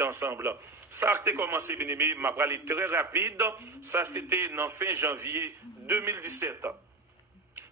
connectés ensemble. Ça a commencé, bien aimé, m'a parlé très rapide. Ça, c'était en fin janvier 2017.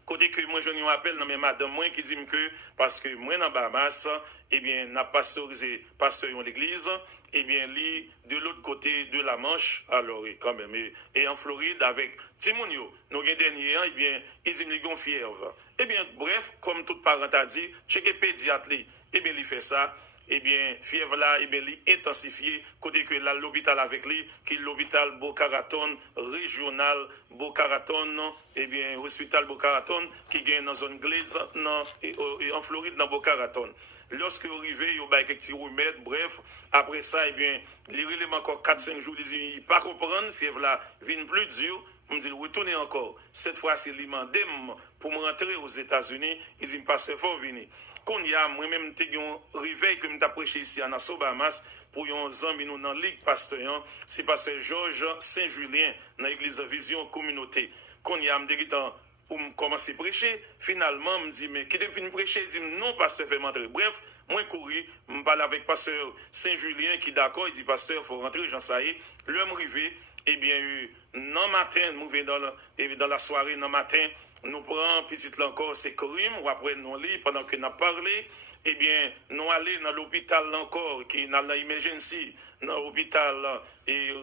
Côté que moi, je n'ai un appel dans mes madame, moi, qui dit que, parce que moi, dans Bahamas, eh bien, n'a pastorisé, pasteur de l'église, eh bien, lui, de l'autre côté de la Manche, alors, quand même, et en Floride, avec Timounio, nous, les derniers, eh bien, ils disent qu'ils ont fièvre. Eh bien, bref, comme tout parent a dit, chez les pédiatres, eh bien, il fait ça. Eh bien, fièvre là, eh bien, intensifié, côté que là, l'hôpital avec lui, qui est l'hôpital Boca Raton, régional Boca Raton, eh bien, l'hôpital Boca Raton, qui est dans la zone glaise, en Floride, dans Boca Raton. Lorsque vous arrivez, il y a quelques petits remèdes, bref, après ça, eh bien, les relèvements encore 4-5 jours, ils disent, pas comprendre, fièvre là, vient plus dur. On me dit, retournez encore. Cette fois-ci, il m'a demandé pour me rentrer aux États-Unis. Il dit, pasteur, il faut venir. Quand il y a moi-même, j'ai un réveil que je prêché ici à Nassau Bahamas pour un ami nous dans la Ligue Pasteur, c'est pasteur Georges Saint-Julien dans l'église Vision Communauté. Quand il y a pour commencer à prêcher, finalement, je me dis, mais qui est venu prêcher? Il dit, non, pasteur, fait m'entrer. Bref, moi, je cours, je parle avec pasteur Saint-Julien qui est d'accord, il dit, pasteur, il faut rentrer, j'en sais. L'homme arrivé, eh bien, non matin, nous venons dans la soirée, non matin, nous prenons petit encore c'est Corim, ou après nous lit pendant que nous avons parlé, eh bien, nous allons dans l'hôpital encore, qui est dans l'emergency, dans l'hôpital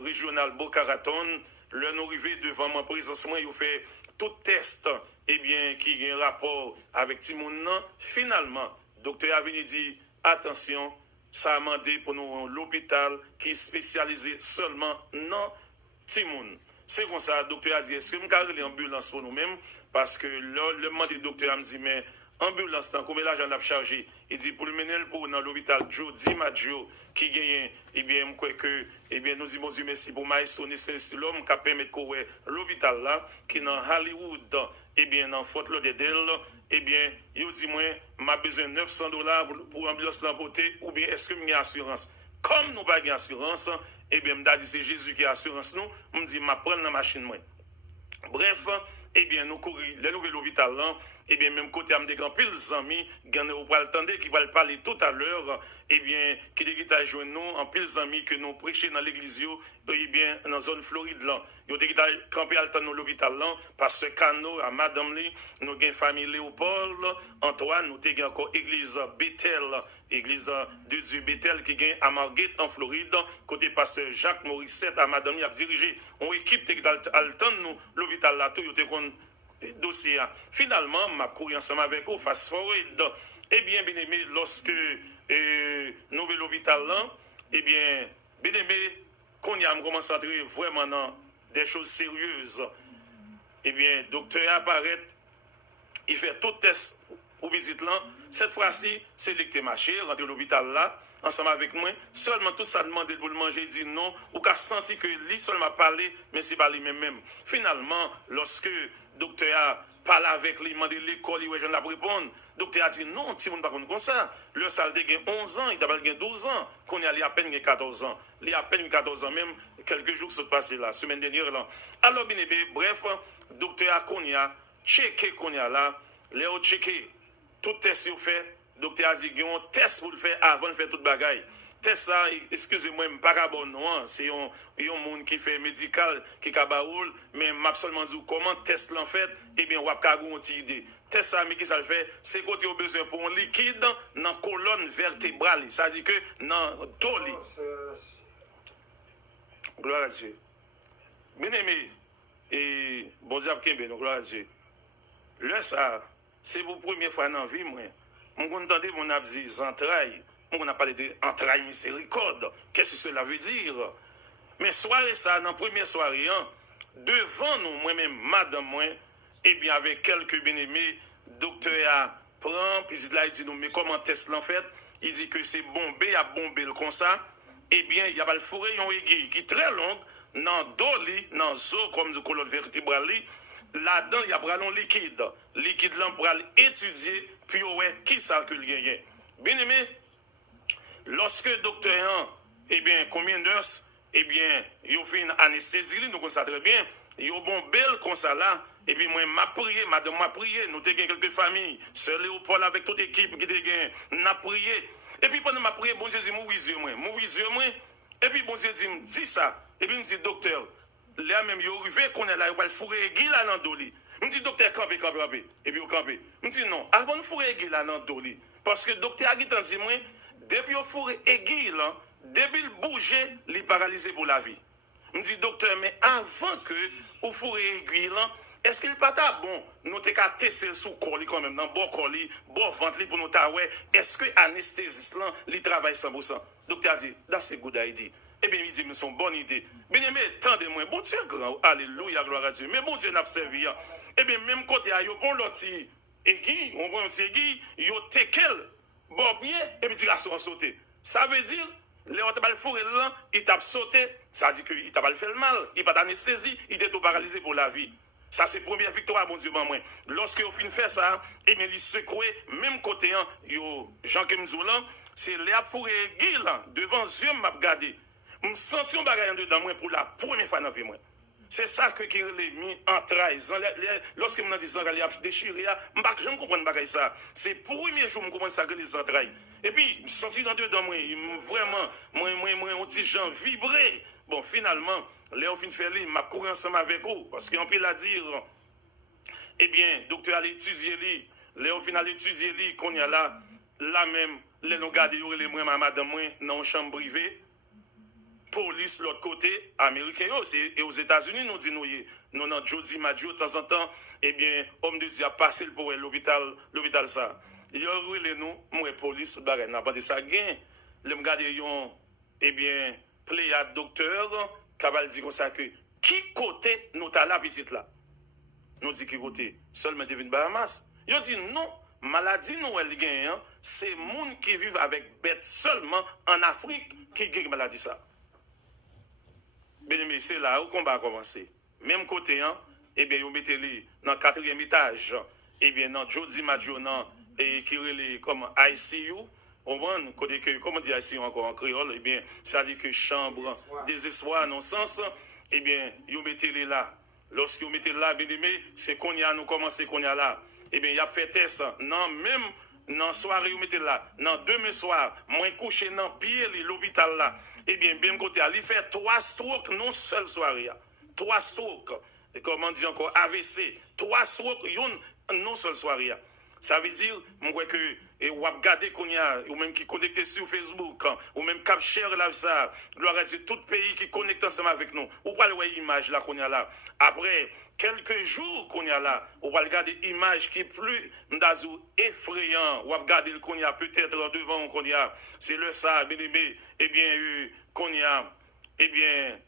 régional Boca Raton, là nous arrivons devant mon présence, il fait tout test, eh bien, qui a un rapport avec Timoun. Finalement, docteur Avini dit, attention, ça a demandé pour nous l'hôpital qui est spécialisé seulement dans Timoun. C'est comme ça, le docteur a dit, est-ce que nous avons l'ambulance pour nous-mêmes? Parce que le demande du docteur a dit, mais ambulance, dans combien d'argent l'a chargé? Il dit, pour le mener pour dans l'hôpital Joe Dimaggio, qui gagne, eh bien, je crois que, eh bien, nous disons merci pour Maestro c'est l'homme qui a permis de courir l'hôpital là, qui est dans Hollywood, eh bien, dans Fort Lauderdale, eh bien, il dit, moi, m'a besoin de $900 pour ambulance l'emporter, ou bien est-ce que j'ai assurance? Comme nous n'avons pas d'assurance, eh bien, je dis, c'est Jésus qui a assurance nous, je me dis, je prends la machine, moi. Bref, eh bien, nous courons le nouvel hôpital là, eh bien, même côté, am des grands piles amis, vous va attendre, qui va parler tout à l'heure, eh bien, qui a joué nous, en piles amis que nous prêchons dans l'église, eh bien, dans la zone Floride là. Ils ont campé à l'hôpital là, parce que Cano, à Madame Li, nous avons famille Léopold, Antoine, nous avons encore église Bethel, église de Dieu Bethel, qui est à Margate en Floride, côté pasteur Jacques Morissette, à Madame Li, a dirigé une équipe qui a nous, l'hôpital là, tout, dossier. Finalement, m'a couru ensemble avec vous, fast forward. Eh bien, bien aimé, lorsque nouvel hôpital là, eh bien, bien aimé, qu'on y a commencé à entrer vraiment dans des choses sérieuses. Eh bien, docteur apparaît, il fait tout test pour visite là. Cette fois-ci, c'est lui qui est marché, rentré à l'hôpital là, ensemble avec moi. Seulement tout ça demandé pour le manger, il dit non, ou qu'a senti que lui seulement parlé, mais c'est pas lui-même. Finalement, lorsque docteur a parlé avec lui, il m'a dit l'école, il ne pas répondre. Docteur a dit non, si vous ne pas comme ça. Le salde a 11 ans, il a 12 ans, qu'on y a à peine 14 ans. Il a à peine 14 ans, même quelques jours se passent là, semaine dernière là. Alors, bien, bref, docteur a qu'on y a checké qu'on y a là, les autres checké, tout test fait, docteur a dit qu'il y a un test pour le faire avant de faire toute bagaille. Test ça, excusez-moi, pas bon non, c'est un monde qui fait médical, qui est baoul, mais m'a seulement dit comment test l'en fait, eh bien, on va pas une idée. Test ça, mais qui ça le fait, c'est quand il a besoin pour un liquide dans la colonne vertébrale, ça dit que dans le dos. Gloire à Dieu. Bien aimé, et bon Dieu, gloire à Dieu. Là, ça, c'est pour la première fois dans la vie, moi. Je entendais mon abdi entrailles. On a parlé d'entrailles miséricorde. Qu'est-ce que cela veut dire? Mais soirée, ça, dans la première soirée, hein, devant nous, moi-même, madame, moi, et bien avec quelques bien-aimés, docteur a prend, puis là, il dit nous, mais comment test l'en fait? Il dit que c'est bombé, à bomber comme ça. Eh bien, il y a le fourré, une aiguille qui est très longue, dans le dos, dans le zoo, comme du colonne vertébrale. Là-dedans, il y a un liquide. Liquide là pour aller étudier, puis ouais, qui ça que le gagne. Bien aimé, lorsque le docteur, eh bien, combien d'heures, eh bien, il fait une anesthésie, nous connaissons très bien, il y a bon bel comme ça là, et puis moi, m'a prié, madame m'a prié, nous avons quelques familles, sœur Léopold avec toute l'équipe qui a prié. Et puis pendant ma prière, bon Dieu dit, moi, Et puis, bon Dieu me dit ça. Et puis, il me dit, docteur, là même, il est arrivé qu'on est là, il va le fourrer aiguille là dans le dos. Je me dis, docteur, campé. Et puis, il campé. Je me dis, non, avant de fourrer aiguille là dans le dos. Parce que le docteur a dit, moi, depuis il fourrer aiguille là, depuis il bougeait, il est paralysé pour la vie. Je me dis, docteur, mais avant que vous fourrez aiguille là, est-ce qu'il n'est pas bon, nous t'es qu'à tester sous colis quand même, dans bon colis, bon ventre pour nous taouer, est-ce que l'anesthésiste là, il travaille 100%? Docteur a dit, that's a good idea. Eh bien, il dit, mais c'est une bonne idée. Bien aimé, tendez-moi, bon Dieu grand, alléluia, gloire à Dieu. Mais bon Dieu n'a pas servi. Eh bien, même côté, il y a un l'autre aiguille, on prend un petit aiguille, il y a tekel, bon pied, et puis il a sauté. Ça veut dire, les autres balles fourrées là, il t'a sauté, ça veut dire qu'il t'a pas fait le mal, il n'a pas d'anesthésie, il était tout paralysé pour la vie. Ça, c'est la première victoire, bon Dieu, moi. Lorsque vous finissez faire ça, eh bien, il secoué, même côté, Jean Kemzoulan, c'est les fourré là, devant les yeux, m'a regardé. Je me sens un bagage dedans moi pour la première fois dans la vie. C'est ça que qui les mis en trahi. Lorsque je me dis que je déchiré, je ne comprends pas ça. C'est le premier jour que je comprends ça que les entrailles. Et puis, je me sens dedans moi, vraiment, moi, on dit j'en vibré. Bon, finalement, Léon fin fait lui, m'a couru ensemble avec vous, parce qu'on peut la dire, eh bien, docteur allait étudier lui, Léon fin allait étudier lui, qu'on y a là même, les nous garder les moi, madame moi, dans une chambre privée, police l'autre côté, américain, et aux États-Unis, nous disons, nous, dans Jody Madio, de temps en temps, eh bien, homme de Dieu a passé pour l'hôpital ça. Il y a eu nous, moi, police, tout le bagage, n'a pas de ça, gain, les me garder, eh bien, pléiade docteur, Kabal dit comme ça que qui côté nous t'as la petite là? Nous dit qui côté? Seulement devine Bahamas. Ils dit non, maladie nous elle gagne, c'est monde qui vivent avec bête seulement en Afrique qui gagne maladie ça. Bien mais c'est là où le combat a commencé. Même côté eh bien vous mettez les dans le 4e étage, eh bien dans Jody Madio et qui relève comme ICU. On voit, côté que, comment dire ici encore en créole, eh bien, ça dit que chambre, désespoir, non sens, eh bien, vous mettez les là. Lorsque vous mettez là, bien aimé, c'est qu'on y a, nous commencer qu'on y a là. Eh bien, il y a fait test, non, même, dans soirée, vous mettez là, dans demain soir, moins couché dans pied, l'hôpital là. Eh bien, bien côté, il fait 3 strokes, non seule soirée. 3 strokes, et comment dire encore, AVC, 3 strokes, non seule soirée. Ça veut dire, moi, que, et ou regarder qu'on y a, ou même qui connecté sur Facebook, ou même cap share là, ça, gloire à Dieu, tout pays qui connecte ensemble avec nous. Ou pas le image là qu'on y a là. Après quelques jours qu'on y a là, on va regarder image qui est plus d'azou effrayant, ou regarder qu'on y a peut-être devant qu'on y a, c'est le ça, bien aimé, eh bien, qu'on y a, eh bien,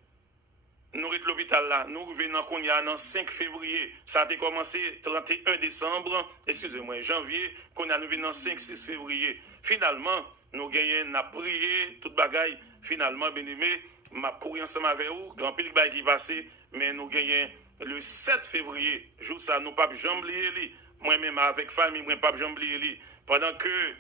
nous sommes l'hôpital là, nous revenons qu'on y a le 5 février, ça a commencé 31 décembre, excusez-moi, janvier, qu'on a nous venons 5-6 février. Finalement, nous gagnons, nous avons prié, toute bagaille, finalement, bien aimé, m'a couru ensemble avec vous, grand pile qui passé, mais nous gagnons le 7 février, jour ça, nous pas jamblier, moi-même avec famille, moi pas jamblier, pendant que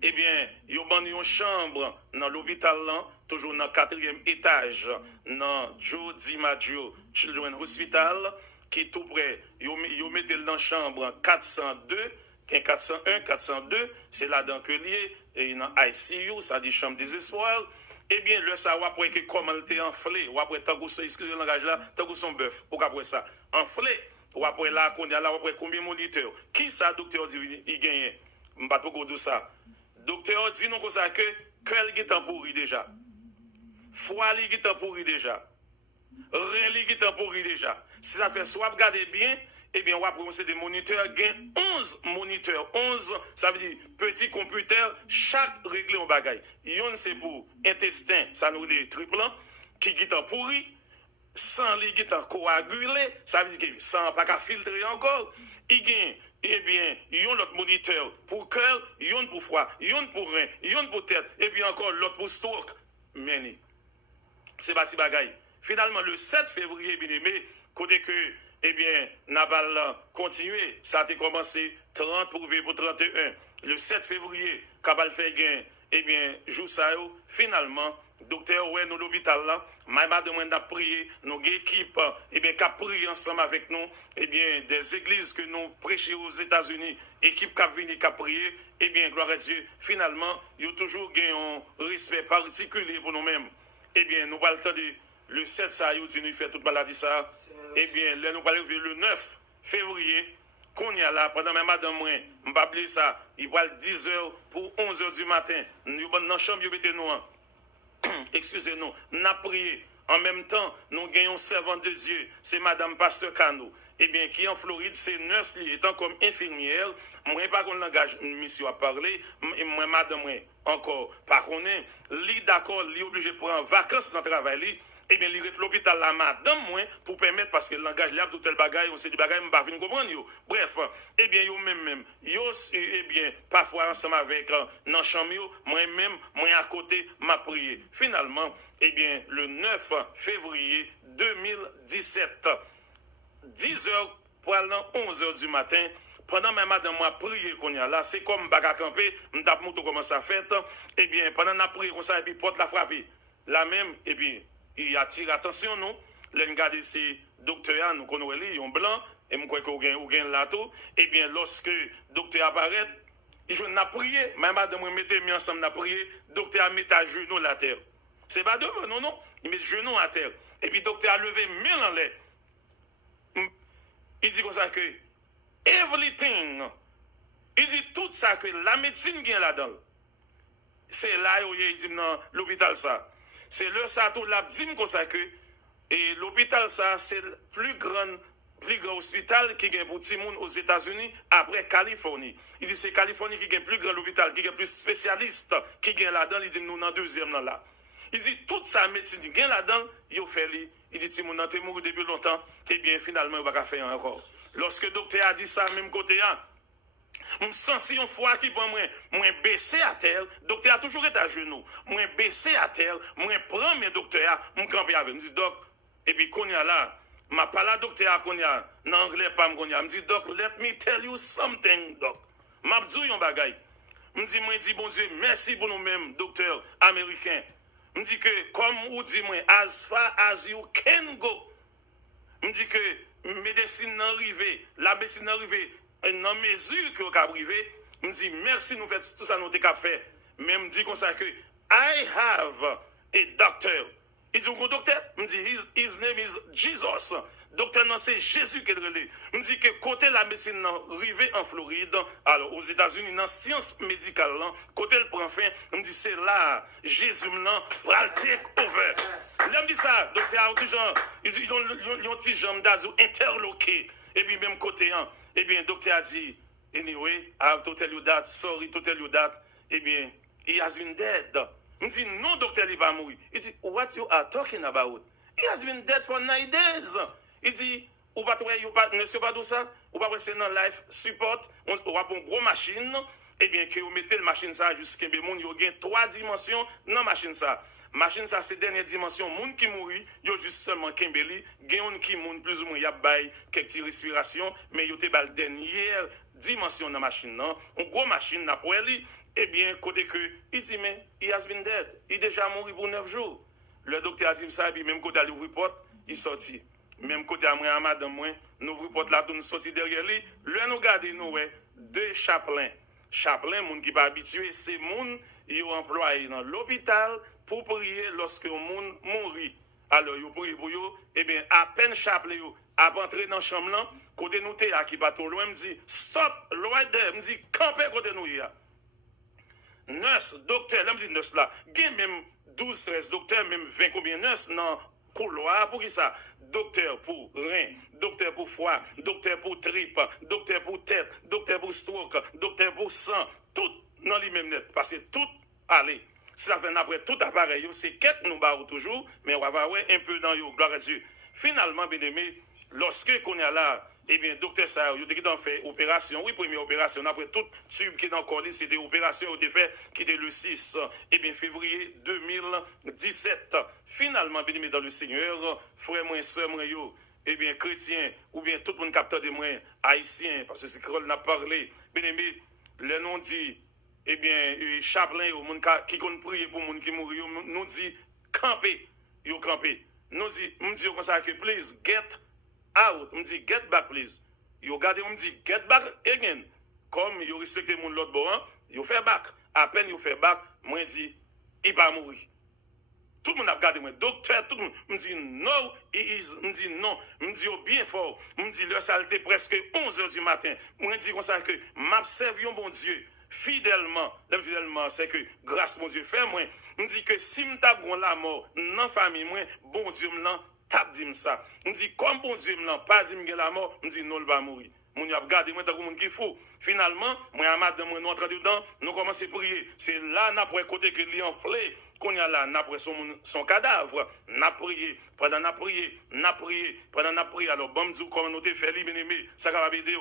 eh bien, il y a une chambre dans l'hôpital, toujours dans le 4e étage, dans Jody Madio Children's Hospital, qui est tout près. Ils mettent dans la chambre 402, 401, 402, c'est là dans le lié, et dans ICU, ça dit chambre désespoir. Eh bien, le savoir après que comment il était enflé, ou après, excusez le langage là, tant que son bœuf, ou après ça, enflé, ou après là, qu'on a là, après combien de moniteurs. Qui ça, docteur, dit, il gagne? Je ne sais pas de ça. Docteur dit nous comme ça que cœur qui est pourri déjà. Foie qui est pourri déjà. Rein qui est pourri déjà. Si ça fait soit regarder bien, eh bien on va prendre des moniteurs, gain 11 moniteurs, 11, ça veut dire petit computer, chaque réglé en bagaille. Yon c'est pour intestin, ça nous dit triplant qui est pourri. Sans li qui est coagulé, ça veut dire que sans pas qu'à filtrer encore, il gagne. Eh bien, il y a l'autre moniteur pour cœur, il y a pour foie, il y a pour rein, il y a pour tête, et puis encore l'autre pour stroke. Mais c'est pas si bagaille. Finalement, le 7 février, bien aimé, côté que, eh bien, Nabal continué, ça a commencé 30 pour 31. Le 7 février, Kabal fait gain, eh bien, joue ça, finalement, docteur, ouais, nous l'hôpital là, madame, on a prié, nous une équipe, eh bien, qui a prié ensemble avec nous, eh bien, des églises que nous prêchons aux États-Unis, équipe qui a venu, qui a prié, eh bien, gloire à Dieu, finalement, il y a toujours un respect particulier pour nous-mêmes. Eh bien, nous parlons de le 7 ça, il dit nous fait toute maladie ça. Eh bien, là, nous parlons le 9 février, qu'on y a là, pendant même madame, moi, je ne pas oublier ça, il parle 10h pour 11h du matin, nous sommes dans la chambre, nous, excusez-nous, nous avons prié. En même temps, nous gagnons servante de Dieu, c'est Madame Pasteur Cano. Eh bien, qui en Floride, c'est nurse, étant comme infirmière. Moi, pas qu'on langage, monsieur a parlé. Moi, madame, moi, encore, pas qu'on est. Lui, d'accord, lui, obligé de prendre vacances dans le travail, eh bien, il est l'hôpital là, madame, moi, pour permettre, parce que le langage, là, tout tel bagage, on sait du bagage, je ne vais pas comprendre, yo. Bref, eh bien, yo même, yo, eh bien, parfois, ensemble avec, dans la chambre, moi-même, moi, à côté, m'a prié. Finalement, eh bien, le 9 février 2017, 10h pour aller 11h du matin, pendant que madame m'a prié qu'on y a là, c'est comme baga camper, m'tap mouto commence à faire, eh bien, pendant qu'on a prié comme ça, et puis porte la frappé. La même, et puis, il attire attention, nous, les regarder ces docteurs, nous connaissons les, ils blanc, et nous croyons qu'on gagne là tout, eh bien, lorsque docteur apparaît, il a prié, même madame m'a mis ensemble, a prié, docteur a mis à genoux la terre. C'est pas devant, non, non, il met genoux à terre. Et puis, docteur a levé mille en l'air. Il dit comme ça que everything, il dit tout ça que la médecine vient là-dedans. C'est là où il dit dans l'hôpital ça. C'est le ça tout là dit comme ça que et l'hôpital ça c'est le plus grand hôpital qui gagne pour Timoun aux États-Unis après Californie. Il dit c'est Californie qui gagne plus grand hôpital, qui gagne plus spécialiste qui gagne là-dedans, il dit nous dans deuxième là. Il dit toute sa médecine qui gagne là-dedans, il fait lui. Il dit Timoun t'es mort depuis longtemps, et bien finalement il va pas faire encore. Lorsque le docteur a dit ça même côté je me sens si une fois qui prend moi baissé à terre, docteur a toujours été à genoux, moi baissé à terre, moi prends mes docteurs, moi camper avec, me dit doc, et puis qu'on y a là, m'a pas la docteur qu'on y a, en anglais pas qu'on y a, me dit doc, let me tell you something doc, m'a dit yon bagay, me dit bon Dieu, merci pour nous-mêmes docteurs américains, me dit que comme ou dit moi, as far as you can go, me dit que médecine n'a arrivé, la médecine n'a arrivé, dans mesure que vous avez arrivé, me dit merci nous faites tout ça nous t'es fait. Mais me dit comme ça que I have a doctor. Il dit un docteur, me dit his name is Jesus. Docteur non c'est Jésus qui est relé. Me dit que côté la médecine arrivé en Floride, alors aux États-Unis dans science médicale côté le prend fin, me dit c'est là Jésus maintenant va take over. Il me dit ça, docteur a petit genre, ils ont petit genre d'azou interloqué et puis même côté eh bien, le docteur a dit, anyway, I have to tell you that, sorry to tell you that, eh bien, he has been dead. Je dis, non, docteur, il va mourir. Il dit, what you are talking about? He has been dead for 9 days. Il dit, ou pas trouver, monsieur pas ça, ou pas rester dans life support, on va prendre une grosse machine, eh bien, que vous mettez la machine ça jusqu'à ce que vous avez 3 dimensions dans la machine ça. Machine ça c'est dernière dimension monde qui mourit yo juste seulement Kimbeli gagne qui moun plus ou moins y a bail quelques respirations mais yo te bal dernière dimension dans machine non une gros machine n'a pour lui eh bien côté que il dit mais he has been dead il déjà mort pour 9 jours le docteur a dit ça puis même côté à l'ouvrir porte il sorti même côté à moi madame moi nous ouvrir porte là nous sorti derrière lui le nous garder nous ouais 2 chaplain moun qui pas habitué c'est moun yo employé dans l'hôpital pour prier lorsque le monde mourit. Alors, vous priez pour vous, eh bien, à peine chapelet, à entrer dans la chambre, là, côté nous, qui pas trop loin, me dit, stop, right there, me dit, campez côté nous, nurse, docteur, là, me dit, nurse là, il y a même 12, 13 docteurs, même 20 combien nurse, dans couloir, pour qui ça? Docteur pour rein, docteur pour foie, docteur pour tripe, docteur pour tête, docteur pour stroke, docteur pour sang, tout dans les mêmes net, parce que tout, allez. Ça fait après tout appareil, c'est qu'est nous barrons toujours, mais on va voir un peu dans yo, gloire à Dieu. Finalement, bien aimé, lorsque qu'on est là, eh bien, docteur Sarr, il a fait opération, oui, première opération, après tout tube qui est dans le corps, c'était opération qui a été fait, qui était le 6, eh bien, février 2017. Finalement, bien aimé, dans le Seigneur, frère, moi, soeur, moi, yo, eh bien, chrétien, ou bien tout le monde capteur de moi, haïtien, parce que c'est que n'a parlé, bien aimé, le nom dit, eh bien, chaplain, qui compte prier pour les gens qui mourent, nous dit camper, yo camper. Nous dit, me dit comme ça que please get out, me dit get back please. Yo regardez, me dit get back again. Comme yo respecte mon l'autre bon, yo fait back. À peine yo fait back, moi dit il va mourir. Tout le monde a regardé moi, docteur, tout le monde me dit no, me dit non, me dit bien fort, me dit le saleté presque 11h du matin. Moi dit comme ça que m'observe un bon Dieu fidèlement, c'est que grâce mon Dieu fait moi, me dit que si m't'a la mort dans famille moi, bon Dieu me l'en tape dit ça. Me dit comme bon Dieu me l'en pas dit me la mort, me dit non il va mourir. Mon a regardé moi tant que monde qui fou. Finalement, moi et madame moi nous entrons dedans, nous commençons à prier. C'est là n'après côté que lui enflé. Qu'on y a là, n'après son cadavre, n'a prié, pendant n'a prié, pendant n'a prié. Alors, bon, nous, comme nous t'ai fait, bien aimé, ça va aider.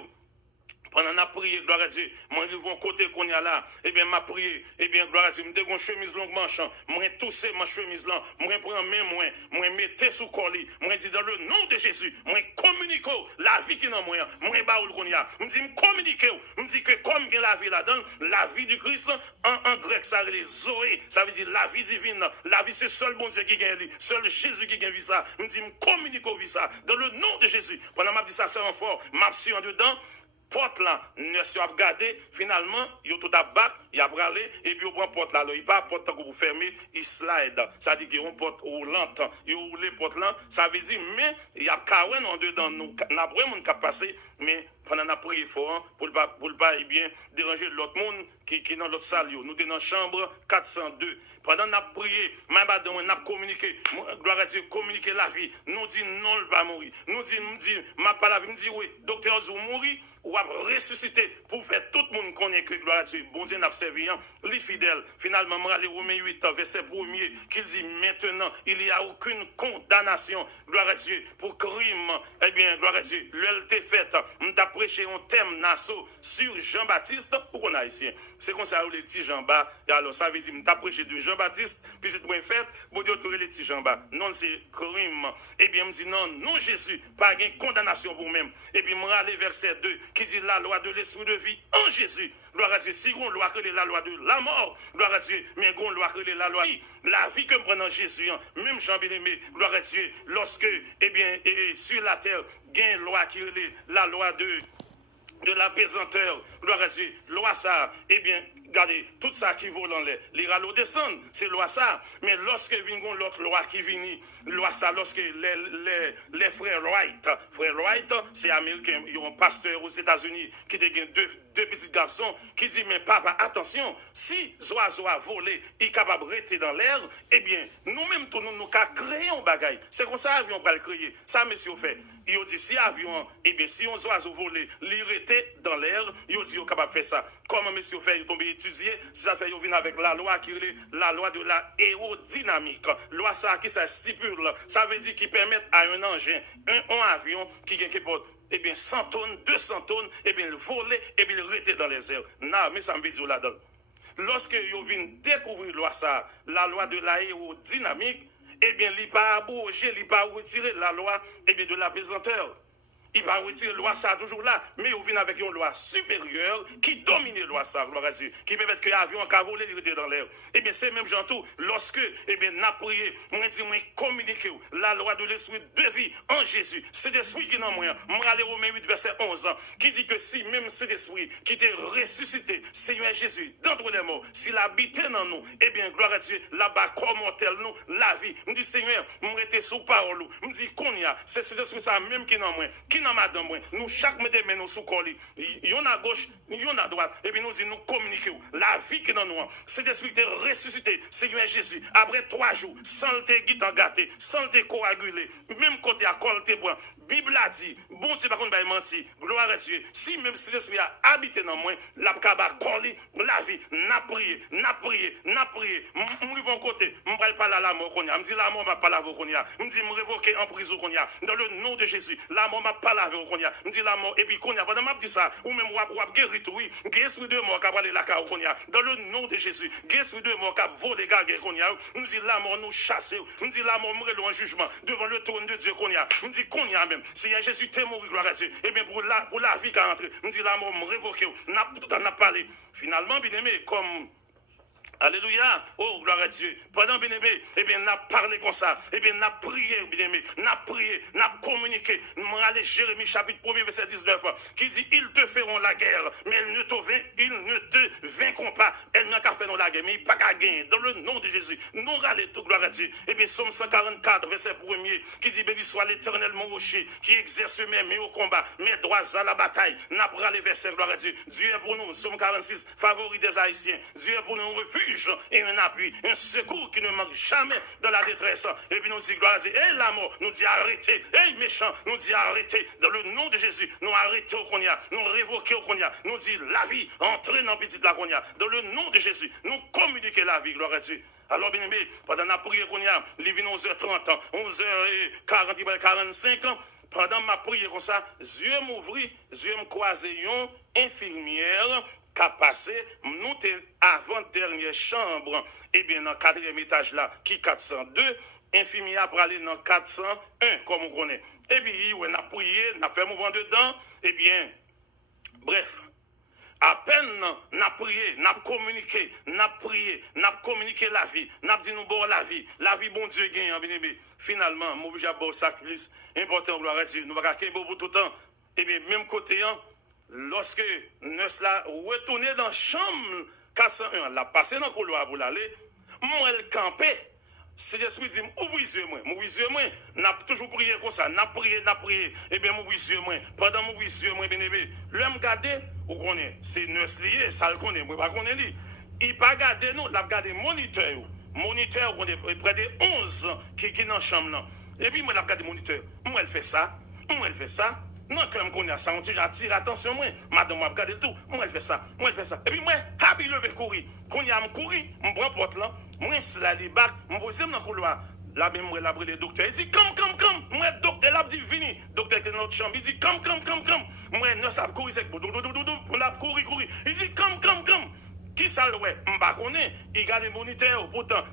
Pendant n'a prié, gloire à Dieu, moi, je vais côté qu'on y a là, eh bien, m'a prié, eh bien, gloire à Dieu, je une chemise longue manchant, moi, toussé ma chemise là, moi, prends main, moi, mettez sous colis, moi, dis dans le nom de Jésus, moi, communique la vie qui est dans moi, moi, baoul qu'on y a, me dit, communique, me dit que comme il y a la vie là-dedans, la vie du Christ, en grec, ça veut dire Zoé, ça veut dire la vie divine, la vie, c'est seul bon Dieu qui gagne, seul Jésus qui gagne ça, me dit, communique vie ça, dans le nom de Jésus, pendant m'a dit ça, c'est un fort, m'a pris en dedans, porte là, ne se regardé, finalement, il y a tout à bac, il y a bralé, et puis il prend porte là, il pas porte pour fermer, il slide. Ça dit qu'il y a une porte roulante, il roule porte là, ça veut dire, mais il y a carrément en dedans, nous, n'a pas mon cap passé, mais pendant la prière fort, pour ne pas bien déranger l'autre monde qui est dans l'autre salle, nous sommes dans la chambre 402. Pendant la prière, madame, on a communiqué, gloire à Dieu, communiquer la vie, nous dit non, il va mourir. Nous dit, ma parole, nous dit oui, docteur Zou mourir, ou à ressusciter pour faire tout le monde connaît que gloire à Dieu, bon Dieu n'a servi, les fidèles. Finalement, les Romains 8, verset 1er, qu'il dit maintenant, il n'y a aucune condamnation, gloire à Dieu, pour crime. Eh bien, gloire à Dieu, l'LT faite, on t'a prêché un thème nassau sur Jean-Baptiste, pour qu'on a ici. C'est comme ça, les petits Jean-Baptiste, alors ça veut dire, on t'a prêché de Jean-Baptiste, puis c'est point fait, bon Dieu, tous les petits Jean-Baptiste. Non, c'est crime. Eh bien, on me dit non, non, Jésus, pas de condamnation pour vous-même. Et puis, moi, aller verset 2, qui dit la loi de l'esprit de vie en Jésus. Gloire à Dieu. Si on loi que la loi de la mort, gloire à Dieu, mais on loi que la loi la vie que me prend en Jésus, même Jean bien-aimé, gloire à Dieu, lorsque, eh bien, sur la terre, il y a une loi qui est la loi de la pesanteur, gloire à Dieu, loi ça, eh bien, regardez, tout ça qui vole en l'air, les râles descendent, c'est loi ça, mais lorsque vient l'autre loi qui vient, loi ça, lorsque les frères Wright, c'est américain, ils ont un pasteur aux États-Unis qui a deux petits garçons qui dit, mais papa, attention, si oiseau a volé, il est capable de rester dans l'air, eh bien, nous-mêmes, nous créons un bagaille. C'est comme ça, avion va le créer. Ça, monsieur, fait. Il dit, si avion, eh bien, si on oiseau volé, il restait dans l'air, il dit, il est capable de faire ça. Comment monsieur fait, il tombe étudier, si ça fait, il vient avec la loi qui est la loi de la aérodynamique. Loi ça qui ça stipule, ça veut dire qu'il permet à un engin, un avion qui gagne eh bien 100 tonnes, 200 tonnes, eh bien le voler, et bien le rester dans les airs. Non, mais ça me veut dire là-dedans. Lorsque vous venez découvrir la loi de l'aérodynamique, eh bien, il n'est pas abrogé, il n'est pas retiré la loi eh bien, de la pesanteur. Il va retirer la loi ça toujours là, mais il vient avec une loi supérieure qui domine la loi ça, gloire à Dieu, qui permet que l'avion a volé, il était dans l'air. Eh bien, c'est même gentil, lorsque, eh bien, n'a prié, moi dit, moi communiquer la loi de l'esprit de vie en Jésus, c'est l'esprit qui est dans moi. Moi, aller Romains 8, verset 11, qui dit que si même c'est l'esprit qui était ressuscité, Seigneur Jésus, d'entre les morts, s'il habitait dans nous, eh bien, gloire à Dieu, là-bas, comme mortel, nous, la vie. Me dit, Seigneur, moi, était sous parole, me dit, qu'on y a, c'est l'esprit ça même qui est dans moi, qui dans madame moi, nous chaque mettez nous sous colis, il y en a à gauche, il y en a à droite, et puis nous dit nous communiquons la vie qui est dans nous, c'est l'esprit qui est ressuscité, Seigneur Jésus, après 3 jours, sans le guitar gâté, sans le coagulé, même côté à colté point, Bible a dit, bon Dieu par contre va mentir, gloire à Dieu, si même si l'esprit a habité dans moi, la kaba coller la vie, n'a prié, m'rive en côté, m'parle pas la mort qu'on y a, me dit la mort m'a pas la qu'on y a, me dit me révoquer en prison qu'on y a, dans le nom de Jésus, la mort m'a pas la qu'on y a, me dit la mort, et puis qu'on y a, pendant m'a dit ça, ou même wap guéri tout, oui, esprit de mort qui a parlé la car qu'on y a, dans le nom de Jésus, esprit de mort qui a volé gagé qu'on y a, me dit la mort nous chasser, me dit la mort m'relo en jugement, devant le trône de Dieu qu'on y a, me dit qu'on y a même, si Jésus t'est mort, gloire à Dieu, et bien pour la vie qui a entré, me dit la mort me révoquer, n'a parlé, finalement, bien aimé, comme Alléluia. Oh, gloire à Dieu. Pendant, bien aimé, eh bien, on a parlé comme ça. Eh bien, on a prié, bien aimé. On a prié, on a communiqué. Nous allons Jérémie chapitre 1er, verset 19, qui dit, ils te feront la guerre, mais ils ne te vaincront pas. Elles n'ont qu'à faire la guerre, mais ils n'ont pas qu'à gagner. Dans le nom de Jésus, nous allons tout, gloire à Dieu. Eh bien, Somme 144, verset 1er, qui dit, béni soit l'Éternel, mon rocher, qui exerce mes mains au combat, mes droits à la bataille. N'a pas les versets, gloire à Dieu. Dieu est pour nous, Somme 46, favori des Haïtiens. Dieu est pour nous un refuge et un appui, un secours qui ne manque jamais dans la détresse. Et puis nous dit gloire à Dieu. Et la mort nous dit arrêtez. Et méchant nous dit arrêtez. Dans le nom de Jésus, nous arrêtons au qu'on y a, nous révoquons au qu'on y a, nous dit la vie, entrez dans petite la qu'on y a. Dans le nom de Jésus, nous communiquons la vie, gloire à Dieu. Alors, bien aimé, pendant la prière qu'on y a, il vient 11h30, 11h40, 45 ans. Pendant ma prière comme ça, Dieu m'ouvrit, Dieu me croisait une infirmière qui a passé, nous t'es avant-dernière chambre, et bien dans le 4e étage là, qui est 402, infirmière pour aller dans 401, comme on connaît. Et puis, on a prié, on a fait mouvement dedans, et bien, bref. À peine, on a prié, on a communiqué, on a prié, on a communiqué la vie, on a dit nous bon la vie, bon Dieu gagne, bien aimé. Finalement, mon obligé à boire ça plus important, gloire à Dieu. Nous ne pouvons pas pour tout le temps. Et bien, même côté, lorsque nous sommes retournés dans la chambre 401, la passé dans le couloir pour l'aller, moi, elle campait. C'est l'esprit dit, ouvre les yeux, moi. Ouvre les yeux, moi. N'a toujours prié comme ça. N'a prié. Eh bien, ouvre les yeux, moi. Pendant ouvre les yeux, moi, bien aimé. L'homme gardé, vous connaissez, c'est neuf lié, ça le connaît, moi, pas connaît lui. Il pas gardé nous, il a gardé moniteur. Moniteur, on est près de 11 qui est dans la chambre là. Et puis, moi, il a gardé moniteur. Moi, elle fait ça. Moi, elle fait ça. Non, quand même, qu'on a ça, on attire attention, moi. Madame, moi, regarde tout. Moi, elle fait ça. Moi, elle fait ça. Et puis, moi, il levé courir. Quand il a courir, je prends porte là. Moi, c'est là, les bacs. Je pose dans le couloir. Là, même, moi, le docteur. Il dit, come. Moi, docteur, là, dit, vini. Docteur, qui est dans notre chambre. Il dit, come. Moi, non, ça courir, c'est pour. On a courir. Il dit, come. Qui ça le ouais? M'ba connaît. Il garde les moniteurs. Pourtant,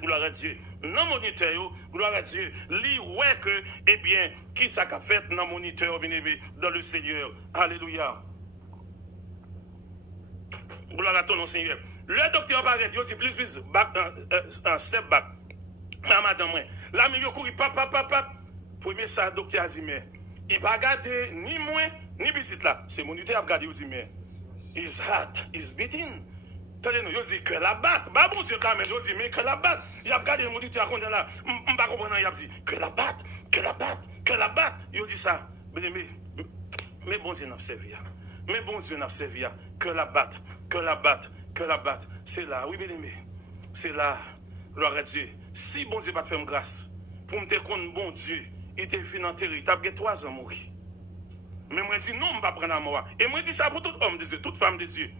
gloire à Dieu. Non, moniteur, gloire à Dieu. Lui, ouais que, eh bien, qui ça qu'a fait dans moniteur, bien aimé, dans le Seigneur. Alléluia. Gloire à ton nom, Seigneur. Le docteur paraît, il dit plus, back, step back. Madame, moi. Là, mais il couru, pap. Premier, ça, docteur a dit, mais, il va garder ni moi, ni petite là. C'est moniteur qui a gardé, il dit, mais, his heart is beating. Tenez-nous, il dit que la batte. Bah, bon Dieu, quand même, il dit, mais que la batte. Il a gardé le moniteur qu'on est là. Je ne comprends pas, il a dit, que la batte. Il dit ça. Mais bon Dieu n'a pas servi. Que la batte. C'est là, oui, bien aimé. C'est là, gloire à Dieu. Si bon Dieu va te faire grâce, pour me dire qu'on bon Dieu, il te fait enterrer, tu as 3 ans mourir. Mais moi, je dis non, je ne vais pas prendre à moi. Et moi, je dis ça pour tout homme de Dieu, toute femme de Dieu.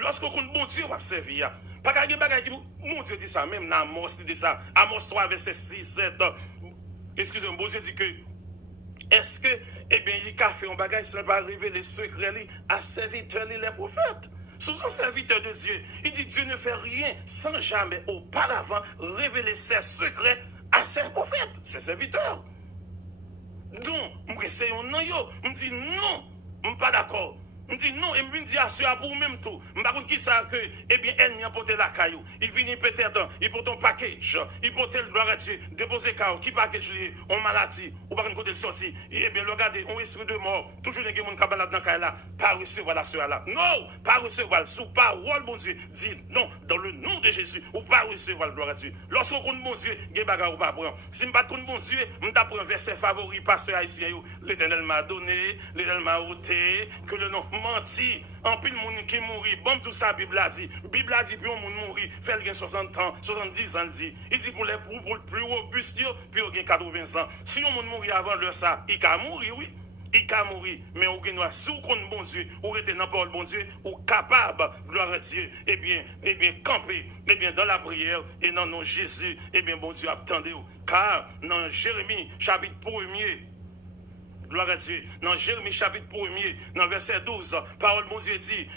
Lorsque qu'on bon Dieu va servir, pas qu'à bagay qui mon Dieu dit ça, même dans Amos, il dit ça. Amos 3, verset 6, 7. Excusez-moi, bon Dieu dit que, est-ce que, eh bien, il a fait un bagay, ça va révéler les secrets à serviteurs, les prophètes. Sous son serviteur de Dieu, il dit Dieu ne fait rien sans jamais auparavant révéler ses secrets à ses prophètes, ses serviteurs. Donc, je suis non, je dis non, je ne suis pas d'accord. Je dis non, et je dis à ceux pour même tout. Je ne sais pas qui ça que, eh bien, elle n'y a pas la caillou. Il vient peut-être, il porte un package, il porte le gloire à Dieu, déposer caillou, qui package lié, en maladie, ou par une côté de sortie. Eh bien, regardez, on esprit de mort, toujours les gens qui ont dans caillou là, pas recevoir la soeur là. Non, pas recevoir, sous parole, bon Dieu, dit non, dans le nom de Jésus, ou pas recevoir le gloire à Dieu. Lorsqu'on compte bon Dieu, il y a bagarre ou pas prendre. Si je ne compte bon Dieu, je t'apprends un verset favori, pasteur haïtien, l'Éternel m'a donné, l'Éternel m'a ôté, que le nom menti, en pile monde qui mourit, bon tout ça Bible a dit, puis on monde mourit, fait le 60 ans, 70 ans dit. Il dit pour les plus robustes, puis on 80 ans. Si on monde mourit avant le ça, il can mourir oui. Il can mourir, mais on gagne si on compte bon Dieu, ou rester dans la parole bon Dieu, ou capable, gloire à Dieu, eh bien, camper, eh bien, dans la prière, et dans nom Jésus, eh bien, bon Dieu, attendez, car dans Jérémie, chapitre 1er, gloire à Dieu. Dans Jérémie chapitre 1er, dans verset 12, parole mon Dieu dit,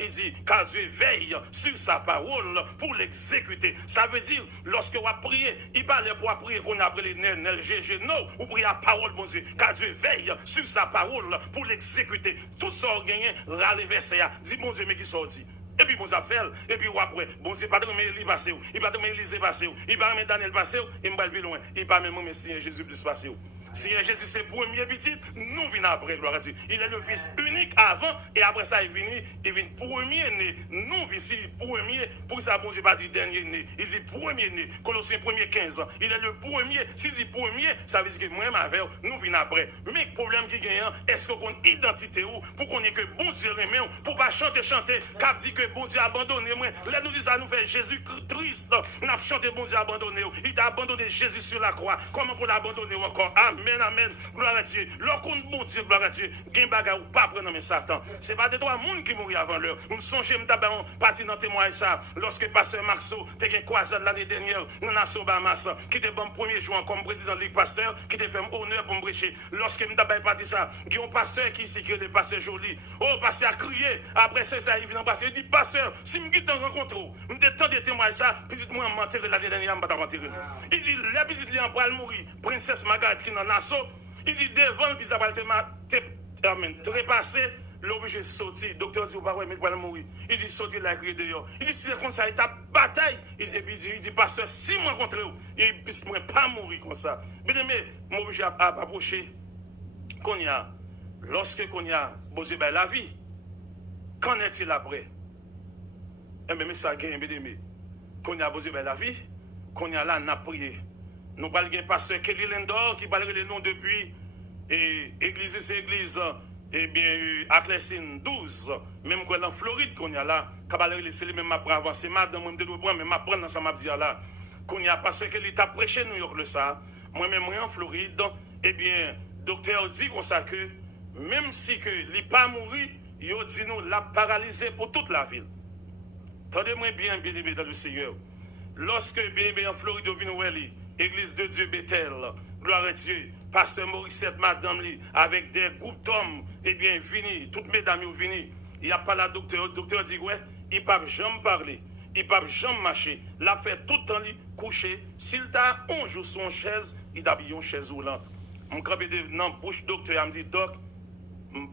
il dit, car Dieu veille sur sa parole pour l'exécuter. Ça veut dire, lorsque on a prié, il parle pour prier qu'on a appelé NLGG, non, ou prier la parole mon Dieu, car Dieu veille sur sa parole pour l'exécuter. Tout ça, on gagne, râle verset, dit mon Dieu, mais qui sont dit? Et puis, bon, ça fait, et puis, après, bon, c'est pas de me Élie passer, il pas de me Élisée passer, il pas de Daniel passer, il me va plus loin, il pas même Seigneur Jésus plus passer. Seigneur Jésus, c'est premier petit, nous venons après, gloire à Dieu. Il est le fils unique avant, et après ça, il vient premier né. Nous ici, premier, pour ça, bon Dieu pas dit dernier né, il dit premier né, Colossiens 1er 15 ans. Il est le premier, s'il dit premier, ça veut dire que moi, ma veille, nous venons après. Mais le problème qui gagne, est-ce qu'on a une identité ou, pour qu'on ait que bon Dieu remet, pour pas chanter, cap dit que bon Dieu a abandonné moi. Là, nous disons, ça nous fait Jésus triste. On a chanté bon Dieu abandonné. Il a abandonné Jésus sur la croix. Comment pour l'abandonner encore? Amen, amen. Gloire à Dieu. Lorsqu'on bon Dieu, gloire à Dieu, gain bagarre ou pas prendre mais Satan. C'est pas des trois monde qui mourir avant l'heure. Nous songeons d'abord parti dans témoignage ça. Lorsque pasteur Marceau, t'es une croisade l'année dernière, dans la Bahamas, qui était bon premier jour comme président de Ligue Pasteur, qui te fait honneur pour me prêcher. Lorsque nous avons parti ça, il y a un pasteur qui ici, qui est le pasteur Joly. Oh, pasteur a crié. Après ça, il vient en passer. Il dit, pasteur, si je me rencontre, je me temps de témoigner ça, petite moi, je m'enterre l'année dernière, je ne vais pas m'enterrer. Il dit, la petite lion pour mourir, princesse Magat qui est dans Nassau, il dit, devant le bizarre, trépassé, l'obligé de sortir. Docteur dit, bah ouais, mais pour mourir. Il dit, sortir la grille dehors. Il dit, si c'est comme ça, il tape bataille. Il dit, pasteur, si je rencontre, il ne peut pas mourir comme ça. Bien aimé, je suis obligé à approcher. Qu'on y a, lorsque qu'on y a, posé la vie, qu'en est-il après? Eh bien, mais ça a gagné, bien aimé. Qu'on y a posé la vie, qu'on y a là, on a prié. Nous parlons d'un pasteur Kelly Lendor qui parle les noms depuis église, c'est église, eh bien, à Clessine 12, même quand en Floride, qu'on y a là, qui parle les même après avancer, madame, moi, je dois mais m'apprendre dans ça, m'a dit là, qu'on y a pasteur Kelly t'a prêché New York le ça, moi-même, moi en Floride, eh bien, docteur dit comme ça que, même si que il pas mourir, il dit nous l'a paralysé pour toute la ville. Tendez-moi bien, bien aimé dans le Seigneur. Lorsque bien aimé en Floride, Église de Dieu Bethel, gloire à Dieu, pasteur Morissette, madame Li, avec des groupes d'hommes, eh bien, vini, toutes mesdames vini. Il n'y a pas la docteur. Le docteur dit, ouais, il ne peut jamais parler, il ne peut jamais marcher. L'a fait tout le temps, coucher. S'il t'a un jour son chaise, il a une chaise roulante. Je suis dans la bouche docteur, il me dit, doc, je ne peux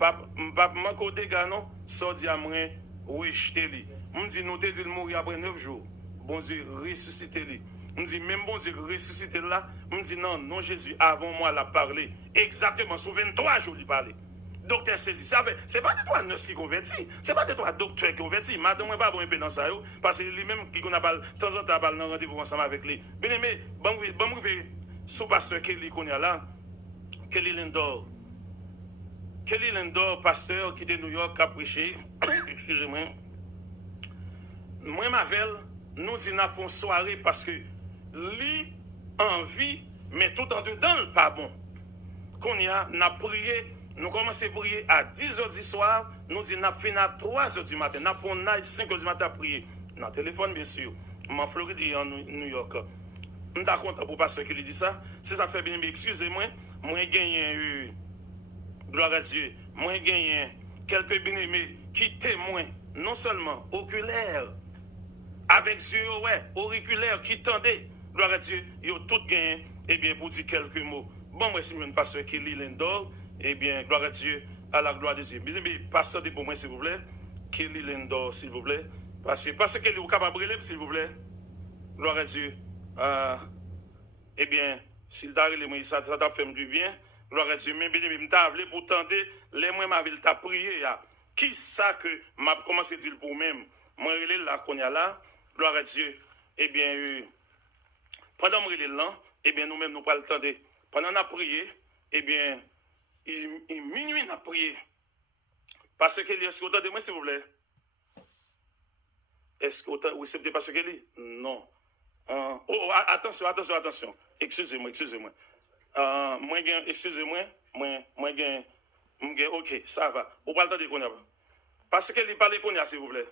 pas manquer des gars, non, ça dit à moi, oui, je t'ai dit. Je me dis, nous devons mourir après 9 jours. Bon Dieu, ressuscitez-les. Je me dis, même bon Dieu, ressuscitez là. Je me dis, non, non, Jésus, avant moi, l'a parlé. Exactement, sur 23 jours, il parlait. Docteur saisi, ce n'est pas de toi nurse qui convertit, ce n'est pas de toi docteur qui convertit. Madame, je ne vais pas bon dans ça, parce que lui-même, qui a de temps en temps, un rendez-vous ensemble avec lui. Bien aimé, bon, sous pasteur Kelly qu'on a là, Kelly Lendor. Kelly Lendor, pasteur qui est de New York, a prêché. Excusez-moi. Moi, Mavel, nous disons qu'on fait une soirée parce que lui, envie, mais tout en dedans, le pas bon. Qu'on y a, nous avons prié, nous commençons à prier à 10h du soir, nous disons qu'on fait à 3h du matin, nous faisons à 5h du matin à prier. Dans le téléphone, bien sûr. En Floride et en New York. Je suis content pour pasteur qui lui dit ça. C'est ça fait bien, mais excusez-moi, moi, j'ai gagné, gloire à Dieu, moi, j'ai gagné quelques bien-aimés qui témoignent, non seulement oculaires, avec yeux, ouais, auriculaires qui tendaient, gloire à Dieu, ils ont tout gagné, eh bien, pour dire quelques mots. Bon, moi, c'est mon pasteur Kelly Lendor, eh bien, gloire à Dieu, à la gloire de Dieu. Mais pasteur pour moi, s'il vous plaît, Kelly Lendor, s'il vous plaît, parce que Kelly, vous capable de brûler, s'il vous plaît, gloire à Dieu. Eh bien, s'il t'a relé, ça t'a fait du bien, gloire à Dieu. Mais bien, je t'ai appelé pour tenter, les mois, ma ville t'a prié, qui ça que m'a commencé à dire pour moi-même, moi, relé là, qu'on y a là, gloire à Dieu, eh bien, pendant que nous là, eh bien, nous-mêmes, nous pas le temps de. Pendant qu'on a prié, eh bien, minuit, on a prié. Parce que, est-ce que vous entendez moi, s'il vous plaît? Est-ce que vous acceptez parce que lui? Non. Oh, attention. Excusez-moi. Excusez-moi. Ok, ça va. Vous parlez de qu'on a. Parce que lui parle qu'on a, s'il vous plaît.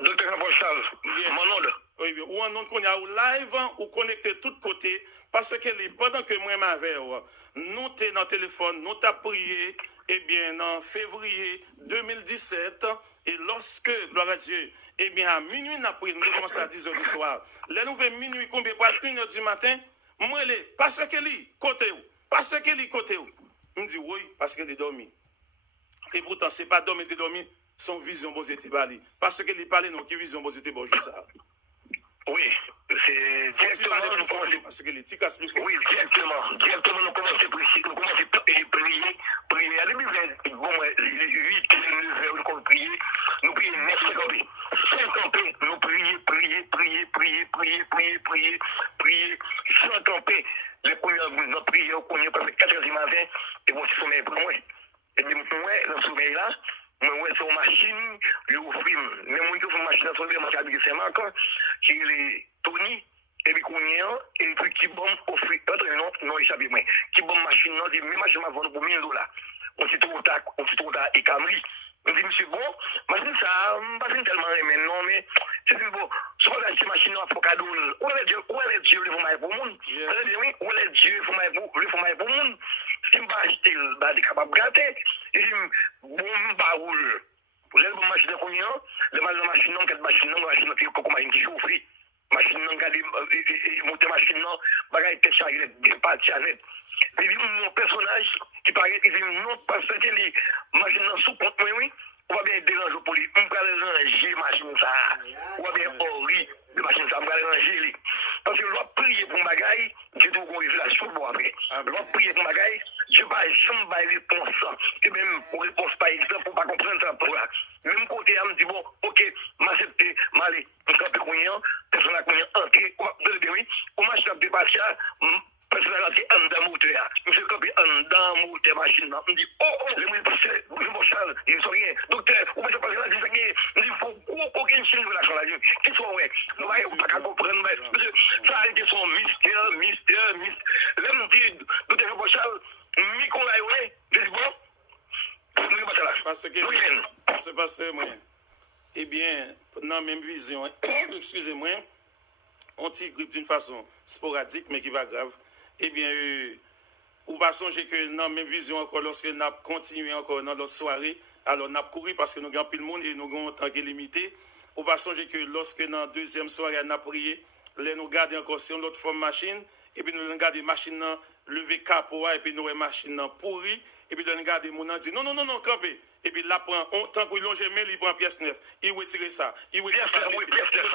Docteur Apostol, mon nom. Oui, ou un nom qu'on a live ou connecté de tous côtés. Parce que pendant que moi m'avais, nous t'es dans le téléphone, nous t'as prié, eh bien, en février 2017, et lorsque, gloire à Dieu, eh bien, à minuit, nous prié, nous commençons à 10h du soir. Là, nous faisons minuit, combien, pas 1h du matin, moi, parce que lui, côté où, parce que lui, côté où. Il me dit, oui, parce qu'il est dormi. Et pourtant, ce n'est pas dormi, son vision bon c'était bali. Parce que les parler non qui vision bon c'était bon juste ça. Oui, c'est directement nous commençons. Parce que les tickets plus fort. Oui, directement nous commençons à prier. À 2020, bon, 8, 9 heures, nous prions, nous prions 9 secondes. 5 campés, nous prier, sans camper. Les premières nous prions, on est presque 4 heures du matin, et bon, c'est sommeil pour moi. Et puis, moi, dans ce sommeil-là, moi, sur une machine, je offre, mais moi, sur une machine, sur le marché de Saint-Marc, qui est Tony, et puis, et puis, qui bombe offre, non, échappé, moi, qui bombe machine, non, dit, mes machines m'ont vendu pour $1000. On s'est trop tard, et Camry. On dit, monsieur, bon, machine, ça, pas tellement aimé, non, mais, c'est bon, soit la machine, on a cadeau, où est Dieu, le fond pour le monde? Oui, où est Dieu, le fond pour le monde? Si je vais acheter, je suis capable de gâter, et je dis, bon, bah, roule. Les machines, les machines, qui chauffe. Machine non gade monter machine non bagay tête chargée deux parties avec et puis mon personnage qui paraît il dit non parce que les machine non sous compte oui on va bien déranger pour lui on va ranger machine ça on va bien ori de machine ça on va ranger parce que l'on prier pour bagay Dieu doit révélation bon après l'on prier pour bagay Dieu pas jamais réponse et même pour réponse par exemple pour pas comprendre ça pour là même côté elle me dit bon OK m'accepter m'aller on camper cognant personne a cogné entré oui on marche dans des passages personne a dit en dans moteur monsieur camper en dans moteur machine on dit oh le monde passer bonjour Charles il sont rien docteur on peut passer là dit rien il faut aucune chaîne de la sur la ligne qui soit ouais nous va pas comprendre mais ça a été son mystère l'homme dit docteur Charles Nicolas ouais c'est bon parce que moi eh bien dans la même vision excusez-moi on tire grippe d'une façon sporadique mais qui va grave eh bien ou pas songer que dans la même vision encore lorsque nous avons continué encore dans notre soirée alors nous avons couru parce que nous avons plus de monde et nous avons un temps limité ou pas songer que lorsque dans la deuxième soirée nous avons prié là nous gardons encore sur notre forme machine et puis nous regardons machine lever capot et puis nous avons machine pourri et puis nous regardons mon dit non camper et puis là prend tant qu'il longe mais il prend pièce neuf il retire ça il retire ça oui pièce neuf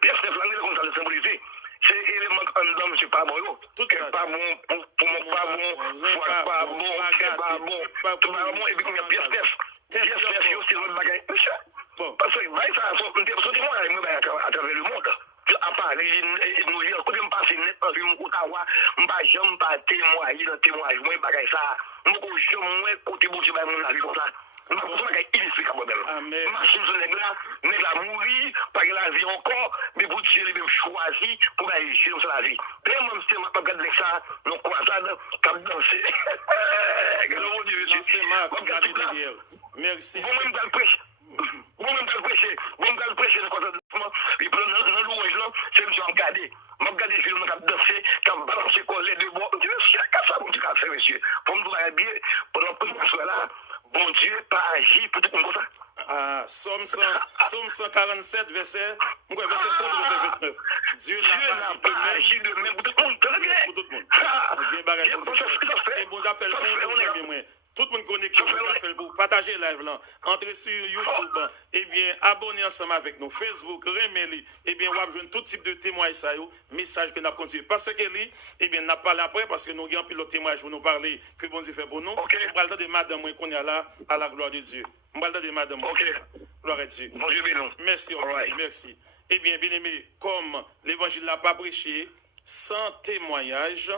pièce neuf là comme ça le symboliser c'est élément en dame c'est pas bon tout ça pas bon pour mon pas bon pas bon et puis il y a pièce neuf c'est le bagage bon parce que ça sont à travers le monde à part nous dire que me passer net dans une Ottawa m'pas jamais pas témoigner dans témoignage moi bagay ça m'ko jamais côté bouche ba mon avis comme ça m'pas ça bagay inexplicable même machine ce nèg la mourir pas la vie encore mais pour Dieu lui choisi pour agir dans la vie même c'est m'a regarder ça nos croisades comme danser gros Dieu c'est ma regarder derrière merci bon même dans le prêche bon même dans le prêcher le côté puis dans le louange là c'est monsieur regarder m'a regarder film m'a danser quand balancer coller de bois Dieu c'est ça bon Dieu a fait monsieur pour nous va bien pendant que nous sommes là bon Dieu pas agir pour tout comme ça Somme 147 verset 30 verset 29 Dieu n'a pas agi de même pour tout le monde pour tout le monde et bon appel pour nous amis moi tout le monde connecté pour partager live là entrer sur YouTube et bien abonner ensemble avec nous Facebook Remeli et bien on va joindre tout type de témoignage ça message que nous avons continué parce que lui et bien n'a pas après parce que nous avons pilote témoignage pour nous parler que bon Dieu fait pour nous on va le de madame moi qu'on est là à la gloire de Dieu on va le de madame gloire à Dieu bon Dieu béni merci et bien aimé comme l'évangile n'a pas prêché sans témoignage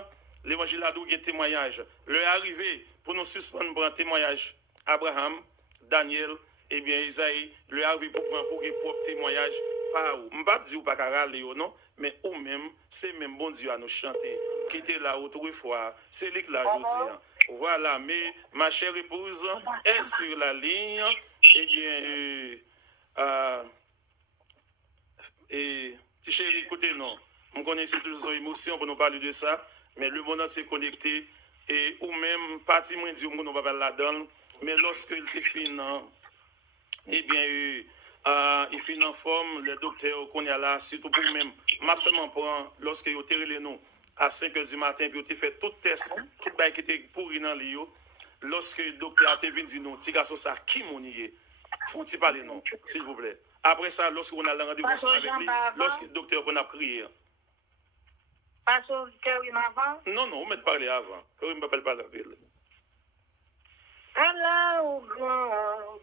l'évangile a doué témoignage le arrivé pour nous suspendre pour un témoignage Abraham, Daniel, et bien Isaïe, le arrivé pour prendre pour propre témoignage par où. Je ne vais pas dire pas râler non, mais ou même, c'est même bon Dieu à nous chanter. Quitter là autrefois, c'est lui qui l'a dit. Voilà, mais ma chère épouse est sur la ligne, et bien, petit chéri, écoutez, non, on connaît toujours son émotion pour nous parler de ça, mais le monde s'est connecté. Et ou même, parti moins dit, on va pas là-dedans, mais lorsque il était fini, eh bien, il finit en forme, le docteur qu'on est là, surtout pour même, maximum prend, lorsque il a tiré les noms à 5h du matin, puis il a fait tout test, tout bail qui était pourri dans l'île, lorsque le docteur a été venu dire non, petit garçon, ça, qui m'on y est? Faut-il parler non, s'il vous plaît. Après ça, lorsqu'on a le rendez-vous ensemble avec lui, lorsque le docteur qu'on a crié. Pas au Karim avant? Non, non, on m'a parlé avant. Karim ne m'appelle pas la ville. Allah au grand,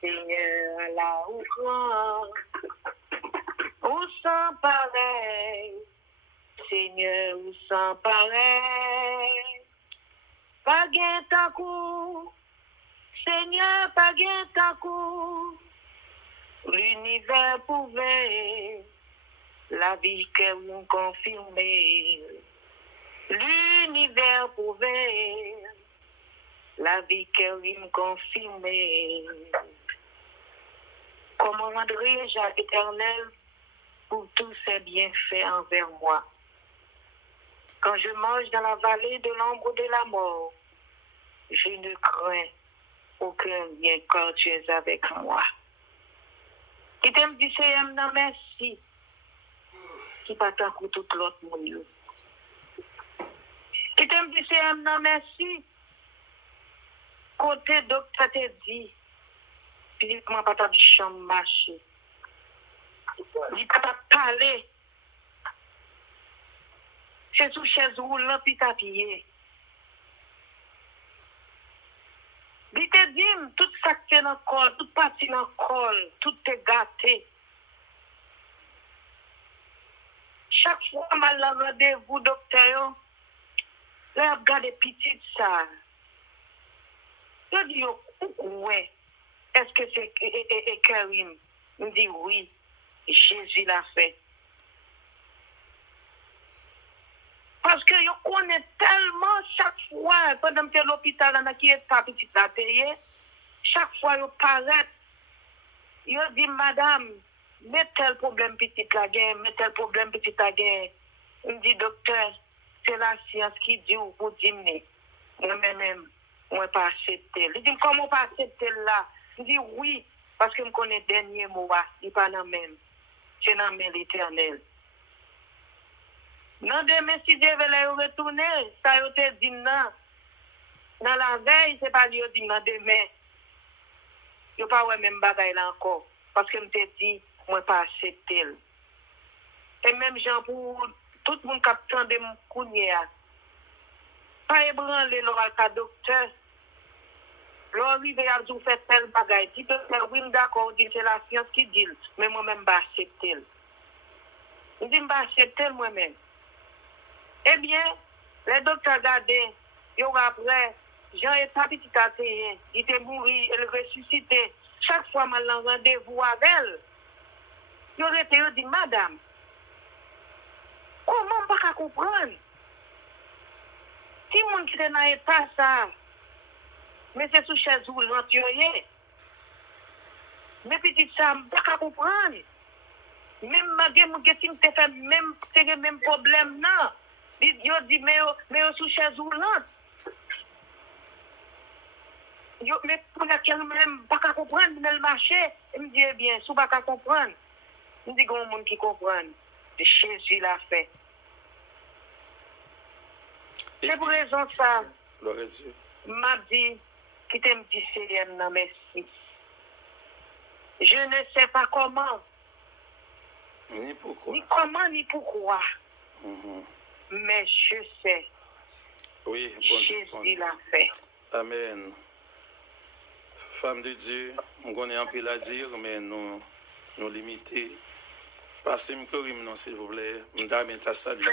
Seigneur, Allah au grand, où sans pareil, Seigneur, où sans pareil, pas gain ta coup, Seigneur, pas gain ta coup, l'univers pouvait, la vie que vous confirmez, l'univers pouvait, la vie que vous confirmez. Comment rendrai-je à l'Éternel pour tous ses bienfaits envers moi? Quand je marche dans la vallée de l'ombre de la mort, je ne crains aucun bien quand tu es avec moi. Qui t'aime dit c'est non merci. Qui pas tant pour tout l'autre monde. Qui t'aime dit c'est non merci. Côté docteur te dit, physiquement pas de chambre marché. Il pas parler. C'est sous chaise roulante puis tapis. Il te dit, tout ça qui est dans le col, toute partie dans le col, tout est gâté. Chaque fois que je suis rendez-vous, docteur, je regarde les petites ça. Je dis, ouais, est-ce que c'est Karim? Il me dit, oui, Jésus l'a fait. Parce que je connais tellement chaque fois, pendant que l'hôpital qui est ta petite à payer, chaque fois je paraît, je dis, madame, mais tel problème petit la gain, mais tel problème petit la gain. Il me dit, docteur, c'est la science qui dit ou pour diminuer. Moi-même, moi pas accepter. Il dit, comment pas accepter là? Il dit, oui, parce que je connais le dernier mot, il n'est pas dans le même. C'est dans l'Éternel. Non, demain, si Dieu veut les retourner, ça a été dit non. Dans la veille, ce n'est pas Dieu dit non demain. Je ne pas ouais même bagaille là encore. Parce que je me dit, moi pas accepter. Et même gens pour tout le monde qui attend de me courir. Pas ébranler l'oral docteur. L'arrivée à vous faire tel bagaille. Si tu fais oui, d'accord, c'est la science qui dit, mais moi-même, je ne vais pas accepter. Je dis, je ne vais pas accepter moi-même. Eh bien, les docteurs regardent, ils ont après, Jean est pas petit à terre, il était mort, il ressuscité. Chaque fois que je rendez-vous avec elle, ils ont été dit, madame, comment on ne peut pas comprendre? Si mon qui est dans l'état, ça, mais c'est sous chaise roulante, mais petit ça, je ne peux pas comprendre. Même ma gueule, je fait même problème, non. Yo dit, mais sous chaise roulante. Mais pour laquelle même pas comprendre, mais le marché, il me dit, eh bien, si vous ne pas comprendre, il me dit, il y a un monde qui comprend. Jésus l'a fait. C'est pour raison ça. M'a dit, qui t'aime dit, c'est non, merci. Je ne sais pas comment. Ni pourquoi. Ni comment, ni pourquoi. Mais je sais. Oui, Jésus l'a fait. Amen. Femme de Dieu, on connaît un peu à dire, mais nous limiter. Passez-moi Karim, s'il vous plaît. Madame est à saluer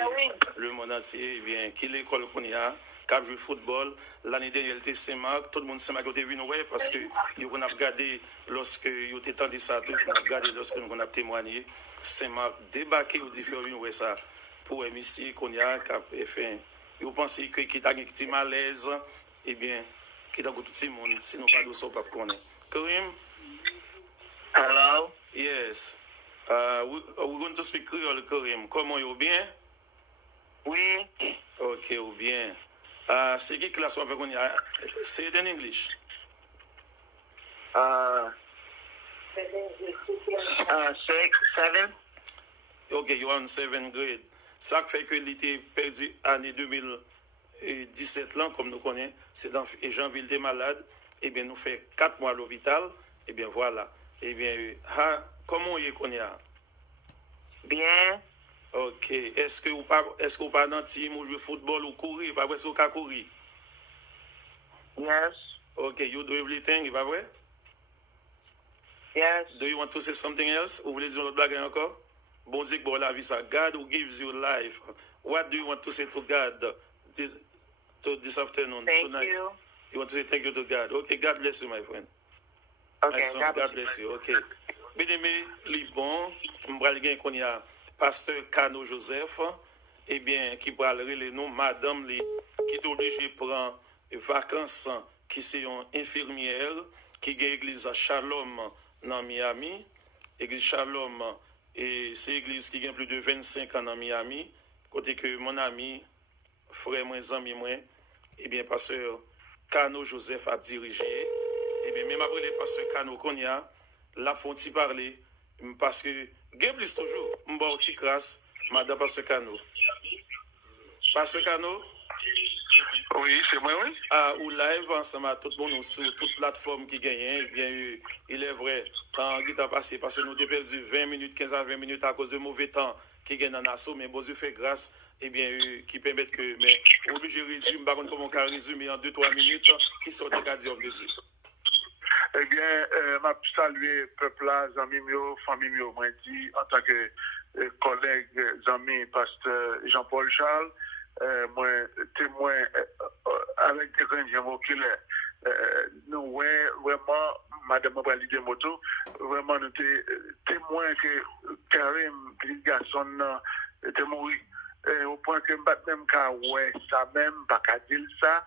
le monde entier. Eh bien, qui l'école qu'on y a, cap joué football. L'année dernière, il était Saint-Marc. Tout le monde Saint-Marc était venu, parce que nous avons regardé lorsque nous avons entendu ça, nous avons regardé lorsque nous avons témoigné. Saint-Marc débarqué au différent ça pour ici qu'on y a cap fait. Vous pensez que qui t'a un petit malaise, eh bien, qui t'a tout le monde, sinon pas de ça pas connaître. Karim? Hello? Yes. We're going to speak Creole, Karim. Comment you bien? Oui. Okay, ou bien. C'est qui classe avec on y a? Say it in English. Seven. Okay, you are in 7th grade. Ça fait que l'été perdu année 2000, 17 ans, comme nous connaissons, c'est dans Jean-Ville était malade, eh bien, nous fait 4 mois à l'hôpital, eh bien, voilà. Eh bien, comment est qu'on y a? Bien. Ok. Est-ce que vous pas dans team ou jouer football ou courir? Pas vrai, est-ce que vous pouvez courir? Yes. Ok, you do everything, pas vrai? Yes. Do you want to say something else? Ou vous voulez dire une autre blague encore? Bon Dieu, bon la vie, ça. God who gives you life. What do you want to say to God this afternoon, Thank tonight? you. You want to say thank you to God. Okay, God bless you, my friend. Okay, Excellent. God bless you. Okay. Bien-aimé, li bon, m'bral gen qu'on y a pasteur Cano Joseph, eh bien, qui pral relé nous, madame li, qui est obligé prendre vacances, qui c'est une infirmière, qui gagne église à Shalom dans Miami. Église Shalom, et c'est église qui gagne plus de 25 ans dans Miami. Côté que mon ami, frère, moi, ami, moi, eh bien, pasteur Cano Joseph a dirigé. Eh bien, même après les pasteurs Cano qu'on y a, la font-ils parler, parce que, Geblis toujours, m'ba petit crasse, madame pasteur Cano. Pasteur Cano? Oui, c'est moi, oui. Ou live ensemble à tout le monde sur toute plateforme qui gagne, eh bien, il est vrai, quand il a passé, parce que nous avons perdu 20 minutes, 15 à 20 minutes à cause de mauvais temps qui gagne dans l'assaut, mais bon Dieu fait grâce, eh bien, qui permet que, mais, obligé de résumer, par contre, comment on peut résumer en 2-3 minutes, qui sont des cas d'homme de Dieu. Eh bien, m'a salué peuple là, amis mio, famille mio, moi dit en tant que collègue, ami, pasteur Jean-Paul Charles, moi témoin avec des grands oculaires. Nous ouais vraiment madame Brali de moto, vraiment nous témoin que Karim, petit garçon était mort. Au point que même quand ouais ça même pas qu'à dire ça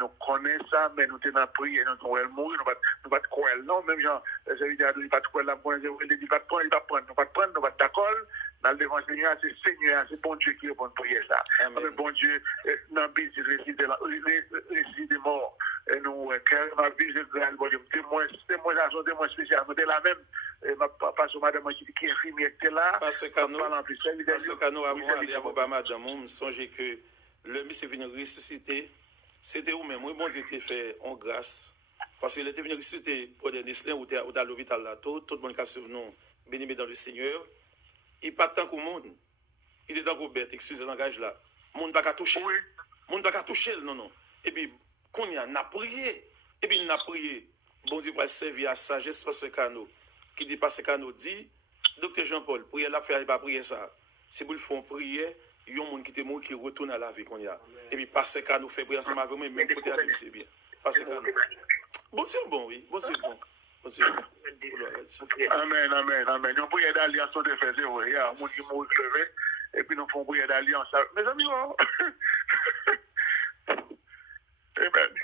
nous connaissons ça mais nous tenons prier nous devons mourir nous pas croire non même genre ça veut dire nous pas croire la bonne il dit pas prendre il pas prendre nous pas prendre nous pas d'accord dans le devant Seigneur c'est bon Dieu qui répond prier ça mais bon Dieu dans bise réside mort et nous carrément bise grand bon Dieu témoin spécial nous la même pas sur madame qui est infirmière était là parce que nous avons madame, on me songe que le monsieur est venu ressusciter. C'était où même, moi, bon, j'étais fait en grâce. Parce qu'il était venu ressusciter pour des Nestlé ou à l'hôpital là, tout le monde qui a suivi nous, béni dans le Seigneur. Il n'est pas tant qu'au monde. Il est dans le bête, excusez le langage là. Le monde n'a pas touché. Le monde n'a pas touché, non. Et puis, quand il a prié, et puis il a prié. Bon Dieu, pour servir à sagesse, parce que Cano, qui dit, parce que Cano dit, docteur Jean-Paul, prier la faire, il va prier ça. Si vous le faites prier, il y a un monde qui est mort qui retourne à la vie qu'on y a. Et puis parce que nous fait prier ensemble avec moi, même côté avec c'est bien. Parce que bon Dieu bon, oui. Bon Dieu bon. Bon Dieu bon. Amen, amen, amen. Nous prions d'alliance de faire zéro. Il y a un monde qui m'a levé. Et puis nous faisons prier d'alliance. Mes amis, amen.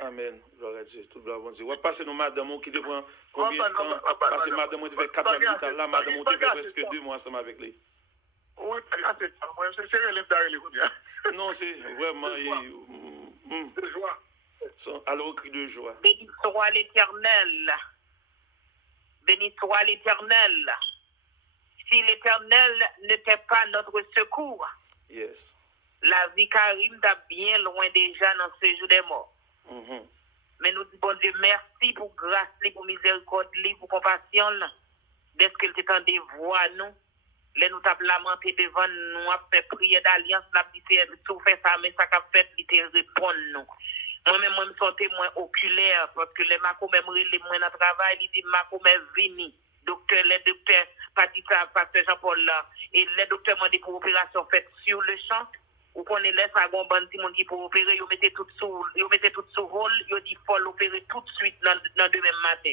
Amen. Gloire à Dieu. Tout gloire à Dieu. Ouais, passez nous madame qui prend combien de temps? Parce que madame devait 4 mois d'hôpital là, madame devait presque 2 mois ensemble avec lui. Oui, c'est relève d'arrêt. Non, c'est vraiment. De joie. Alors, cri de joie. Béni soit l'Éternel. Béni soit l'Éternel. Si l'Éternel n'était pas notre secours, yes. La vie Karim est bien loin déjà dans ce jour des morts. Mais nous disons, bon Dieu, merci pour grâce, pour miséricorde, pour compassion, dès qu'il était en dévoi, nous. Les nous avons lamenté devant nous, avons fait prière d'alliance, nous avons dit, tout fait ça, mais ça qu'a fait, il te répond nous. Moi-même, je me sens témoin oculaire, parce que les Mako même les moins dans le travail, ils disent, Mako même vini. Les docteurs, Patita, pasteur Jean-Paul là, et les docteurs m'ont dit pour opération faite sur le champ, ou qu'on laisse à bon bandit qui pour opérer, ils mettaient tout sous rôle, ils dit, faut l'opérer tout de suite dans demain matin.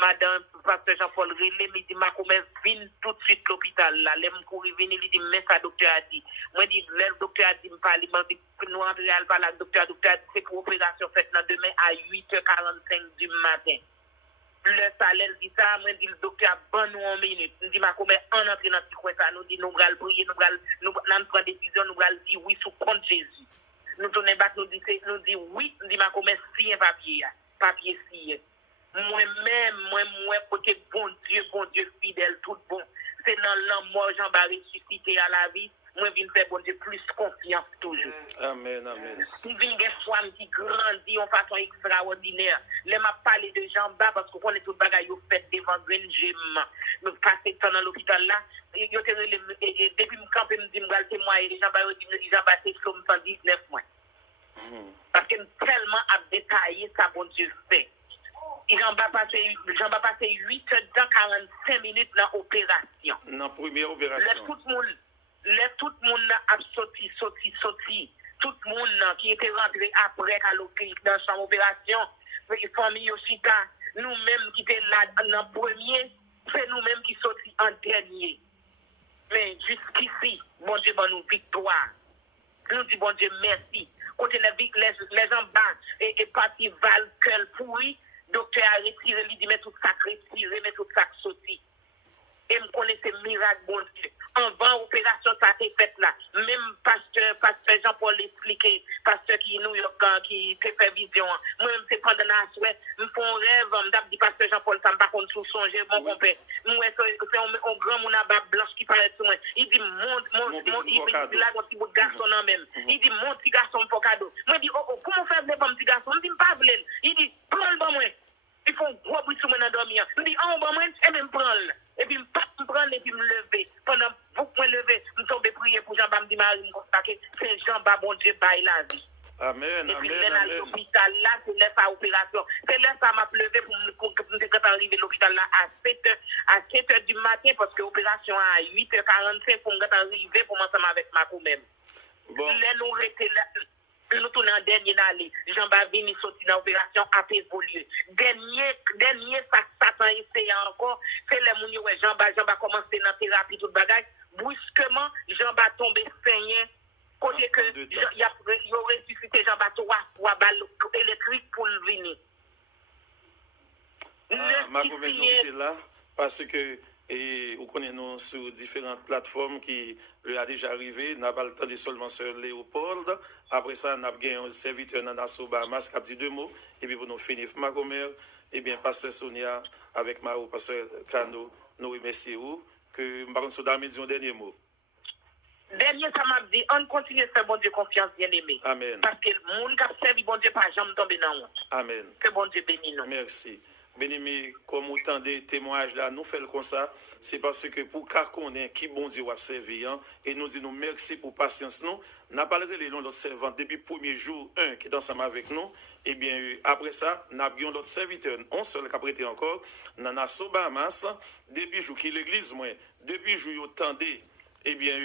Madame, pasteur Jean-Paul Relé, me dit, Mako même vine tout de suite l'hôpital là, les m'courir vini, il dit, mais ça docteur a dit. Moi, dit, le docteur a dit, m'a dit, nous rentrer à la docteur a dit, c'est pour opération faite dans demain à 8h45 du matin. Le salaire dit ça, moi dit le docteur bon nous en minute. Nous dit ma comment on entre dans ce coin ça, nous dit nous allons prier, nous prendre décision, nous allons dire oui sous compte Jésus. Nous tournons back nous dit oui, nous dit ma comment signer papier signé. Moi côté bon Dieu fidèle tout bon. C'est dans l'homme mort Jean-Barry ressuscité à la vie. moi viens faire bon Dieu plus confiance toujours. Amen, amen. Nous viens des fois qui grandit en façon extraordinaire. Les m'a parlé de Jean-Baptiste parce qu'on est tout bagaille au fait devant Green Gym. Nous passons temps dans l'hôpital là. Depuis me camper me dit me témoigner Jean-Baptiste somme 119 mois. Parce que tellement à détailler ça bon Dieu fait. Jean va passer 8 heures dans 45 minutes dans l'opération. Dans la première opération. Tout le monde a sorti. Tout le monde qui était rentré après à l'hôpital dans son opération, les familles aussi, nous-mêmes qui étaient là dans le premier, c'est nous-mêmes qui sortis en dernier. Mais jusqu'ici, bon Dieu, bon nous victoire. Nous disons bon Dieu merci. Côté les gens bas et parti val cœur pourri. Docteur a retiré, il dit, mais tout ça retiré, mais tout ça sorti. Et me connaissait miracle, bon Dieu. Avant l'opération, ça a été faite là. Même pasteur Jean-Paul l'expliquait, pasteur qui New York, qui fait vision. Moi-même, c'est pendant la soirée, je fais un rêve, je dis pasteur Jean-Paul, ça me pas contre tout songer, mon compère. Moi, c'est un grand mon abat blanche qui paraît sur moi. Il dit, il dit, là, mon petit bout de garçon, non même. Il dit, mon petit garçon, pour cadeau. Moi, je dis, comment faire pour mon petit garçon? Je dis, pas blé. Il dit, prends-le pour moi. Il faut un gros bruit sur moi dans dormir. Je dis, bon, moi, et même prendre. Et puis, je prends et puis me lever. Pendant que je me lever, je tombe prier pour Jean-Baptiste dit Marie, c'est Jean-Baptiste, bon Dieu, baille la vie. Amen, et puis, amen, à l'hôpital là, c'est là sa opération. C'est là ça m'a levé pour me arriver à l'hôpital là à 7 heures du matin, parce que l'opération à 8h45 pour me arriver pour m'ensemble avec ma même. Bon. Là, nous étions là. Nous tournons en dernier année. Jean-Baptiste vini sorti dans l'opération à évoluer. Dernier, ça Satan essaye encore. C'est les mounies où Jean-Baptiste commencé dans la thérapie, tout le bagage. Brusquement, Jean-Baptiste tombé saigné. Côté que, il a ressuscité Jean-Baptiste 3 fois balle électrique pour le venir. Ma communauté là, parce que, et vous connaissez nous sur différentes plateformes qui lui a déjà arrivé. Nous avons le temps de seulement sur Léopold. Après ça, nous avons gagné un serviteur dans Nassau Bahamas qui a dit 2 mots. Et puis pour nous finir, ma grand-mère, et bien, pasteur Sonia, avec Maro, pasteur Kano, nous remercions que nous avons dans la dernier mot. Dernier, ça m'a dit, on continue à faire bon Dieu confiance, bien aimé. Amen. Parce que le monde qui a servi bon Dieu, pas jamais tomber dans honte. Amen. Que bon Dieu bénisse nous. Merci. Bien-aimé, comme autant de témoignages là, nous faisons comme ça, c'est parce que pour qu'on ait qui bon Dieu a servi, et nous disons merci pour patience nous, n'a pas parlé de notre servant depuis le premier jour, un qui est ensemble avec nous, et bien après ça, nous avons notre serviteur, on seul qui a prêté encore, dans Nassau Bahamas, depuis le jour qui l'église, moi, depuis le jour où tendez, et bien,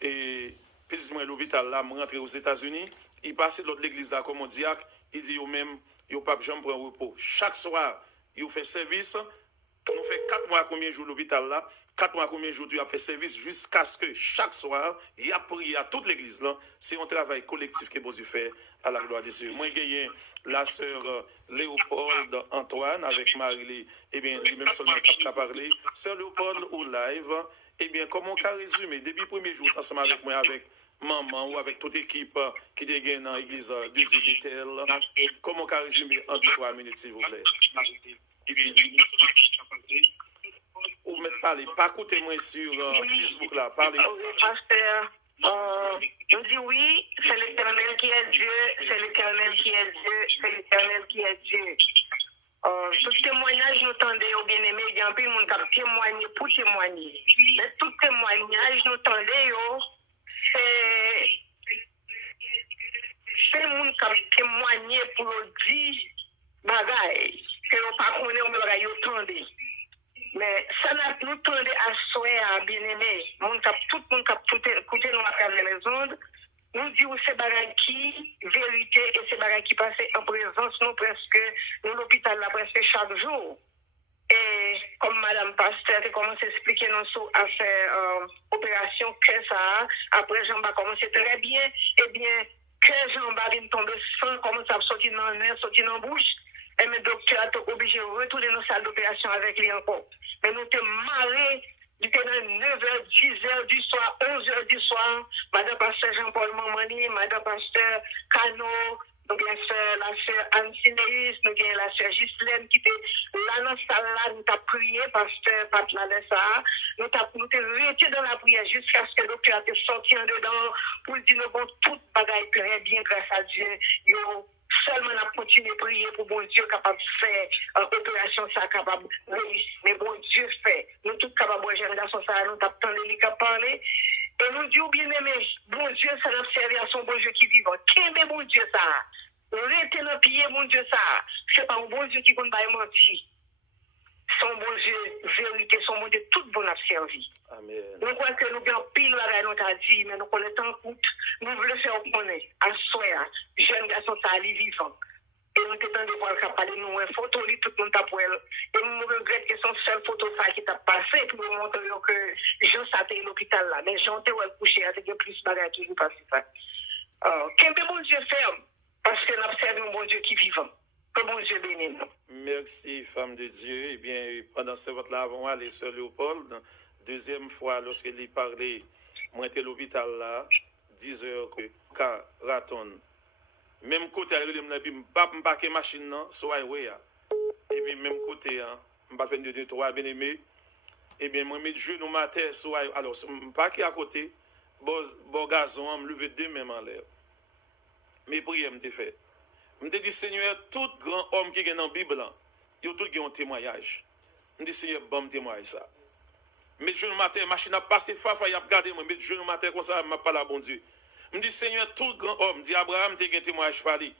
et puis moi l'hôpital là, je rentré aux États-Unis, il passait de l'église là comme on dit, il dit même, il n'y a pas besoin de prendre repos. Chaque soir, il fait service. Nous fait 4 mois combien de jours l'hôpital là. 4 mois combien de jours tu as fait service jusqu'à ce que chaque soir, il a prié à toute l'église là. C'est un travail collectif que bon Dieu fait à la gloire de Dieu. Moi, j'ai la sœur Léopold Antoine avec Marie, et bien, lui-même seulement qui a parlé. Sœur Léopold au live, et bien, comment on a résumé depuis le premier jour, ensemble avec moi, avec maman ou avec toute l'équipe qui est dans l'église du Zibitel, comment on a résumé en 2-3 minutes, s'il vous plaît? Ou me parler, pas écoutez-moi sur Facebook là, parlez. Oui, pasteur, on dit oui, c'est l'Éternel qui est Dieu, c'est l'Éternel qui est Dieu, c'est l'Éternel qui est Dieu. Tout témoignage nous tendez au bien-aimé, il y a un peu de monde qui a témoigné pour témoigner. Mais tout témoignage nous tendez, c'est le monde qui a témoigné pour dire bagaille, que nous ne pas connaître tendez. Mais ça n'a nous tendez à souhaiter à bien-aimé, tout le monde qui a écouté nous à travers les ondes. Nous disons que c'est bagaille qui vérité et c'est bagaille qui passe en présence nous presque dans l'hôpital là presque chaque jour. Et comme Madame Pasteur a commencé à expliquer nous à faire opération que ça, après Jean-Baptiste a commencé très bien, et bien que Jean-Baptiste tombe sans commence à sortir dans le nez, sortir dans la bouche, et le docteur a été obligé de retourner dans la salle d'opération avec lui encore. Mais nous sommes marrés. Il était dans 9h, 10h du soir, 11h du soir. Madame Pasteur Jean-Paul Mamani, Madame Pasteur Cano, nous avons la sœur Anne Sinéus, nous avons la sœur Ghislaine qui était là dans la salle, là, nous avons prié, pasteur Pat Lalessa, nous avons resté dans la prière jusqu'à ce que le docteur ait sorti en dedans pour dire nous bon, tout bagaille très bien grâce à Dieu. Seulement on a continué à prier pour bon Dieu capable de faire opération ça capable de réussir. Mais bon Dieu fait. Nous tous capables de gérer garçon ça, nous t'attendons les cap parler. Et nous disons bien aimé, bon Dieu, ça n'a servi à son bon Dieu qui vivant. Qu'est-ce bon Dieu ça? Restez dans le pied, bon Dieu ça. C'est pas un bon Dieu qui compte pas mentir. Son bon Dieu, vérité, son bon Dieu, tout bon a servi. Amen. Nous croyons que nous avons pile la nous t'a dit, mais nous connaissons en compte. Nous voulons faire connaître, à soi, jeune garçon, ça allait vivant. Et nous t'attendons de voir qu'il parler nous, une photo, tout le monde t'a pour elle. Et nous regrettons que son seul photo qui t'a passé pour nous montrer que Jean s'était à l'hôpital là. Mais Jean était couché, avec plus de bagages toujours passé ça. Qu'est-ce que bon Dieu fait? Parce que nous observons un bon Dieu qui est vivant. Que bon Dieu bénisse nous. Merci, femme de Dieu. Eh bien, pendant ce vote-là, avant aller sur Léopold, deuxième fois, lorsqu'il parlait, moi, j'étais à l'hôpital là, 10 heures que car raton. Même côté, je ne pas me machine, soit ouais. Et puis, même côté, je ne pas faire de trois bien aimé. Eh bien, moi, mes genoux matin, soit alors, je ne pas à côté, bon gazon, je me lever deux mêmes en l'air. Mes prières me fait. Je me dis, Seigneur, tout grand homme qui est dans la Bible, ils ont tous un témoignage. Je me dis, Seigneur, bon témoignage ça. Mais je ne matin, machine a passé, fafa, il a regardé moi, mais je ne matin, comme ça, je ne parle à bon Dieu. Je me dis, Seigneur, tout grand homme, dit Abraham, tu as un témoignage par lui.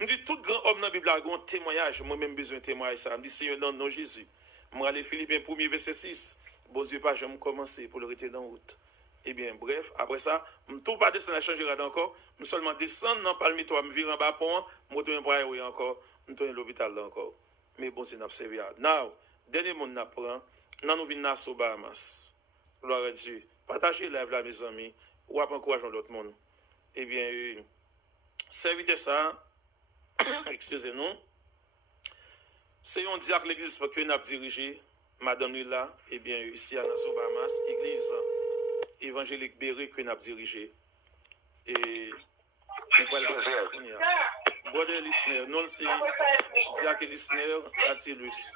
Je me dis, tout grand homme dans la Bible a un témoignage, moi-même besoin de témoignage ça. Je me dis, Seigneur, dans le nom de Jésus. Je vais aller Philippiens 1er, verset 6. Bon Dieu, pas, je vais commencer pour le rester dans la route. Eh bien, bref, après ça, je ne tout pas descendre, je changerai encore. Je seulement descendre dans le palmitoire, je virer en bas pont, je retourne pour aller encore, je retourne à l'hôpital encore. Mais bon, c'est une observation. Now, dernier monde nous apprend, nous venons à Bahamas. Gloire à Dieu. Partagez live là, mes amis, ou encourageons l'autre monde. Eh bien, serviteur ça, excusez-nous, c'est un diacre l'église que nous avons dirigé, Madame Lila, eh bien, ici à Nassau Bahamas, église évangélique Béré que nous avons dirigé. Et Brother Listener, non c'est diacre Listener Attilus.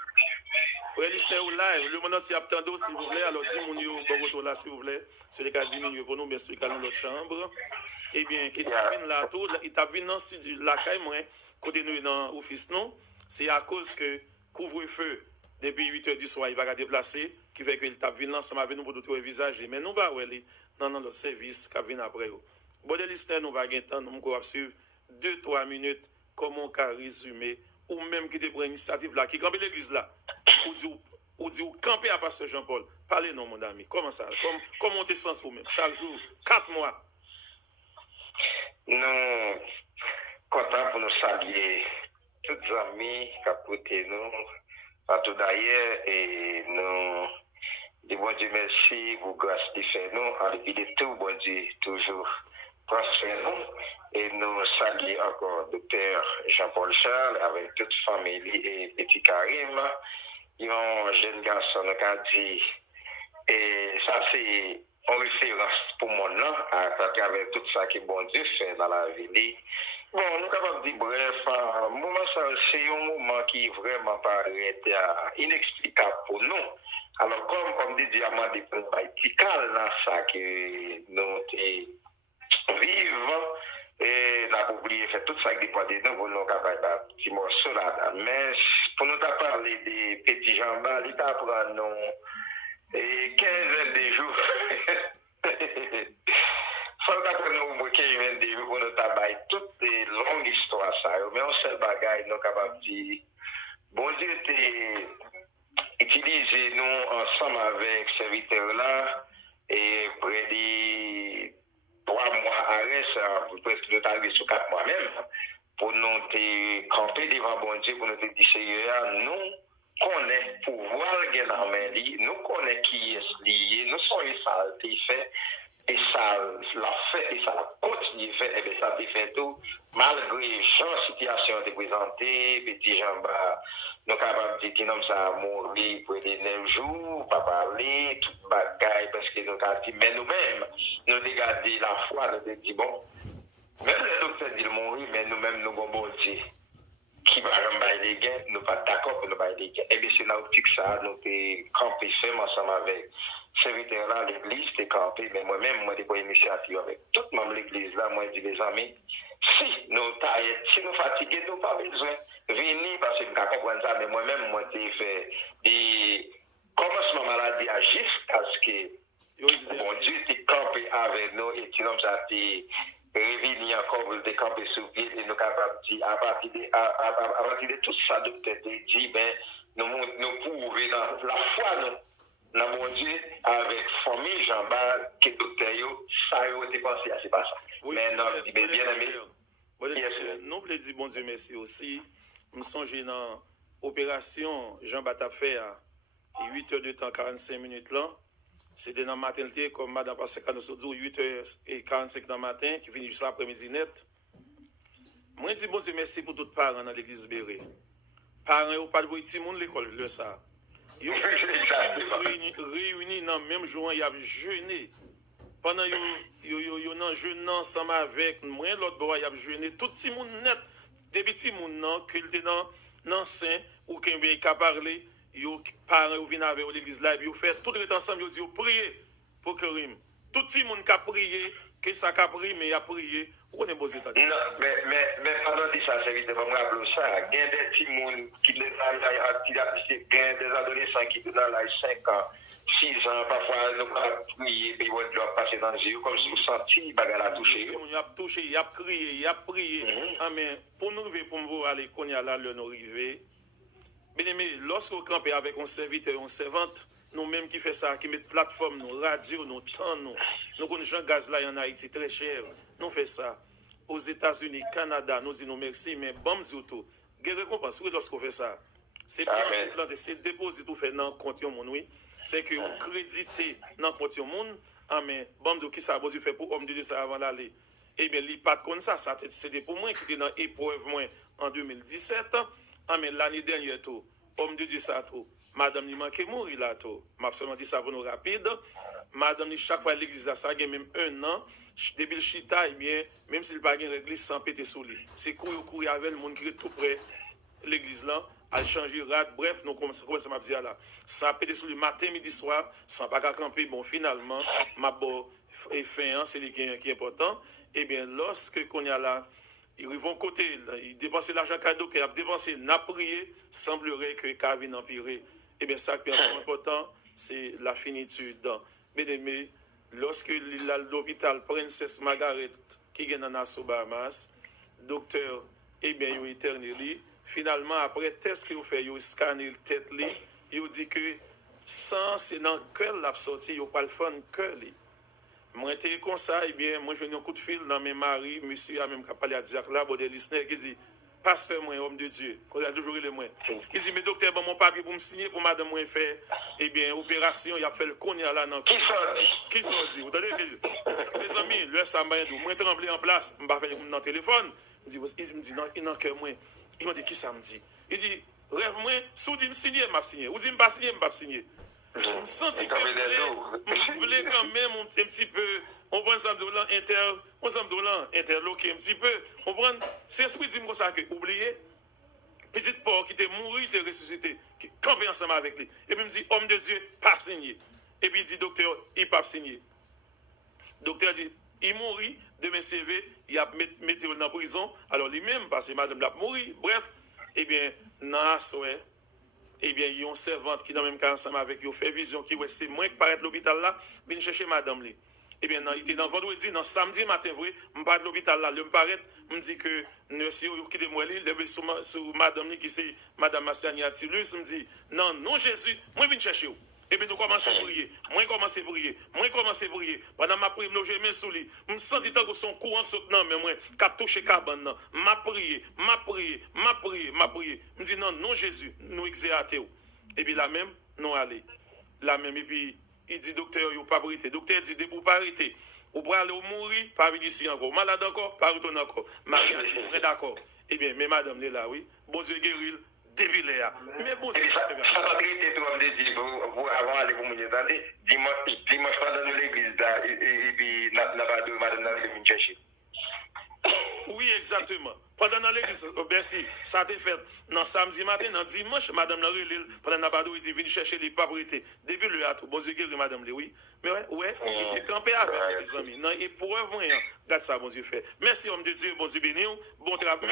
Frère Listener ou live, le monde s'y attend s'il vous plaît, alors 10 minutes Bogoto là s'il vous plaît, sur les cas 10 minutes pour nous, bien sûr, dans notre chambre. Eh bien, qui t'a vu là tout, il t'a vu dans le studio, la caille, moi, côté nous dans l'office, non, c'est à cause que couvre-feu, depuis 8 h du soir, il va déplacer, qui fait qu'il t'a vu ensemble avec nous pour tout le visage. Mais nous va aller dans notre service qui vient après. Bon, les listeners, nous va gagner temps, nous va suivre 2-3 minutes, comment on peut résumer, ou même qui te prend l'initiative là, qui campe l'église là, ou dit, ou camper à Pasteur Jean-Paul. Parlez-nous, mon ami, comment ça, comment on te sent vous-même, chaque jour, 4 mois. Nous contents pour nous saluer tous les amis qui ont côté nous, partout d'ailleurs, et nous disons bon Dieu merci, vous grâce de faire nous, en dépit de tout, bon Dieu, toujours prospère nous, et nous saluons encore Dr. Jean-Paul Charles avec toute famille et petit Karim, un jeune garçon qui a dit, et ça c'est en référence pour mon nom, à travers tout ça que bon Dieu fait dans la vie. Bon, nous sommes capables de dire, bref, moment ça, c'est un moment qui vraiment paraît inexplicable pour nous. Alors, comme des diamants de vertical dans ça que nous vivons, et nous avons oublié faire tout ça qui dépend de nous, pour nous capables de petit morceau là. Mais pour nous parler des petits jambes, il t'apprend nous. Et 15 heures de jour. Faut que nous 15 heures de jour pour nous travailler toutes les longues histoires ça. Mais on seul bagaille nous capable de dire bon Dieu t'es utilisé nous ensemble avec serviteurs là et près de 3 mois arrêt ça presque nous arrivé sur 4 mois même pour nous te camper devant bon Dieu pour nous te dire Seigneur nous connaît pouvoir gagner dans main nous connaît qui est lié nous sommes ça qui fait et ça l'a fait et ça l'a continué fait et bien ça fait tout malgré la situation de présenter petit jamba nous capables de dire que ça a mouru pour les 9 jours pas parler tout bagaille parce que nous avons dit mais nous-mêmes nous regardons la foi nous dit bon Même le docteur dit mourir, mais nous-mêmes, nous avons bon Dieu qui va rembailler les gains, nous pas d'accord pour nous bailler les gains. Et bien, c'est dans l'optique ça, nous sommes campés ferme ensemble avec serviteur là, l'église, t'es campé, mais moi-même, moi, j'ai pris initiative avec tout le monde de l'église là, moi, je dis les amis, si nous taillons, si nous fatigués, nous pas besoin de venir parce que nous comprenons ça, mais moi-même, moi, j'ai fait des commencements maladie à juste parce que bon Dieu, t'es campé avec nous et tu nous as dit, réveiller encore pour décamper sur pied et nous capables de dire à partir de tout ça docteur dit ben nous pouvons dans la foi nous dans mon Dieu avec famille Jean-Baptiste que docteur yo ça yo était pensé c'est pas ça oui, mais non bien aimé nous voulons dire bon Dieu merci aussi me songer dans opération Jean-Baptiste fait à 8 heures de temps 45 minutes là. C'était dans le matin, comme Mme Pascal nous a dit, 8h45 dans le matin, qui finit juste après-midi net. Moi, je dis bon Dieu merci pour tous les parents dans l'église Béré. Parents, ils n'ont pas de voir tout le monde l'école, le ça. Ils ont réunis dans le même jour, ils ont jeûné. Pendant qu'ils ont jeûné ensemble avec moi, l'autre boy, ils ont jeûné. Tout le monde net, des petits gens qui étaient dans l'enceinte, ou qui ont parlé. Yo parents viennent avec l'église là, ils fait tout le temps ensemble, ils disent priez pour Karim. Tout le monde qui a prié, que ça a prié, mais il a prié. Où est-ce que vous êtes? Non, mais pendant ça, c'est vite, je me rappelle ça. Il y a des petits gens qui il y a des adolescents qui sont dans l'âge 5 ans, 6 ans, parfois, nous avons prié, puis ils doivent passer dans les yeux, comme si vous sentiez, bagarre à toucher. Il a touché, il a crié, il a prié. Mais pour nous arriver, pour nous aller, qu'on y a là, nous arriver. Bien aimé, lorsque vous campez avec un serviteur, une servante, nous-mêmes qui fait ça, qui met plateforme, nos radios, nos temps, nous connaissons gaz là en Haïti très cher, nous fait ça. Aux États-Unis, Canada, nous disons merci, mais bon, tout. Quelle récompense, oui, lorsqu'on fait ça. C'est bien, c'est déposer tout fait dans le compte du monde, oui. C'est que vous créditez dans le compte du monde, mais bon, qui ça a fait pour homme de Dieu ça avant d'aller. Eh bien, il pas comme ça, c'était pour moi qui était dans l'épreuve en 2017. Mais l'année dernière, tout, homme de Dieu ça tout. Madame ni manque mourir là tout. M'a seulement dit ça pour nous rapide. Madame ni chaque fois l'église là ça gagne même un an. Depuis le chita, eh bien, même s'il pas gagne l'église sans péter sous lui. C'est courir avec le monde qui est tout près l'église là, à changer rade. Bref, nous commençons à dire là. Ça péter sous lui matin, midi, soir, sans pas qu'à camper. Bon, finalement, ma beau et fin, c'est ce qui est important. Eh bien, lorsque qu'on y a là, ils vont côté, ils dépensent l'argent cadeau qu'ils ont dépensé, n'a prié, semblerait que Kavin empirer. Eh bien, ça qui est important, c'est la finitude. Bien aimé, lorsque l'hôpital Princesse Margaret, qui est dans Nassau Bahamas, docteur, eh bien, il a éterné. Finalement, après test qu'il a fait, il a scanné la tête, il a dit que sans, c'est dans le cœur la sortie, il n'a pas le fun cœur. Moi, j'étais comme ça, eh bien, moi, je venais un coup de fil dans mes maris, monsieur a même parlé à Diac là, des listeners qui dit, pasteur, moi, homme de Dieu, qu'on a toujours le moins. Il dit, mais docteur, bon, mon papier pour me signer, pour madame, moi, faire, eh bien, opération, il a fait le cognac là, non. Qui s'en dit? Vous entendez? Mes amis, le Sambayandou, moi, tremblé en place, je me fait dans le téléphone, il me dit, non, il n'a que moi. Il m'a dit, qui ça me dit? Il dit, rêve, moi, si vous dites me signer, je vais signer. Vous dites me pas signer, je ne vais pas signer. Je me sens que vous voulez quand même un petit peu, on prend ensemble interloqué un petit peu, on prend, c'est esprit dit comme ça que, oubliez, petit porc qui était mort, qui était ressuscité, qui campait ensemble avec lui. Et puis il me dit, homme de Dieu, pas signé. Et puis il dit, docteur, il n'a pas signé. Docteur dit, il mourit, de mes CV, il a mis dans la prison, alors lui-même, parce que madame l'a mouru, bref, eh bien, non, souhait. Eh bien, il y a une servante qui, dans le même cas, ensemble avec eux, fait vision qui, ouais, c'est moi qui paraît à l'hôpital là, vient chercher madame là. Eh bien, il était dans vendredi, dans samedi matin, vrai, je parle de l'hôpital là, je me paraît, me dit que, monsieur, qui est moi, levé sur madame qui c'est madame Massiania Tilus, me dit, non, non, Jésus, moi, je viens chercher vous. Et bien, nous commençons à prier. Moi, je commence à prier. Pendant ma prière, je mets sous lui. Je me sens que son courant saute dans mais moi, cap touché cabane. Ma prière. Je me dis non, non Jésus, nous exéater. Et puis là même, nous allons. Là même, et puis, il dit, docteur, il n'a pas arrêté. Docteur dit, pour pas arrêter. Ou pour aller mourir, pas venir ici encore. Malade encore, pas retourner encore. Marie a dit, d'accord. Eh bien, mais madame est là, oui. Bon Dieu guérit. Mais bon, c'est ça. Ça va traiter tout le monde vous avant d'aller vous me attendez. Dimanche pendant l'église là et puis n'a pas de madame n'a venir chercher. Oui, exactement. Pendant dans l'église, merci, ça a été fait dans samedi matin, dans dimanche, madame l'a relé, pendant Nabado, il est venu chercher les pauvretés. Depuis le tout, bon Dieu, madame, oui. Mais ouais, il était campé avec les amis. Non, épreuve, rien. Regarde ça, bon Dieu fait. Merci, homme de Dieu, bon Dieu béni, bon travail.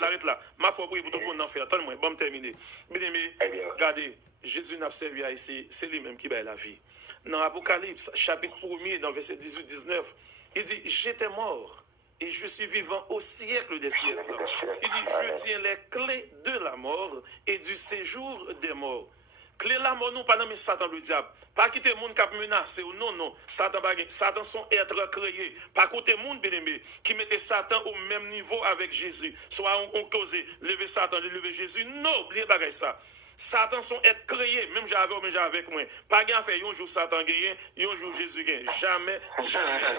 Arrête là. Ma foi prier pour tout le monde en faire. Attends-moi, bon, terminer. Bien aimé, regardez, Jésus n'a servi à ici, c'est lui-même qui bat la vie. Dans Apocalypse, chapitre 1er, dans verset 18-19, il dit, j'étais mort et je suis vivant au siècle des siècles. Il dit, je tiens les clés de la mort et du séjour des morts. Clé la mort, non, pas dans Satan le diable. Pas quitter le monde qui a menacé ou non. Satan son être créé. Pas côté monde bien-aimé qui mettait Satan au même niveau avec Jésus. Soit on causait lever Satan, lever Jésus. Non, oubliez pas ça. Satan sont être créé, même j'avais ou même j'avais avec moi. Pas gain fait un jour Satan gagne, un jour Jésus gagne. Jamais.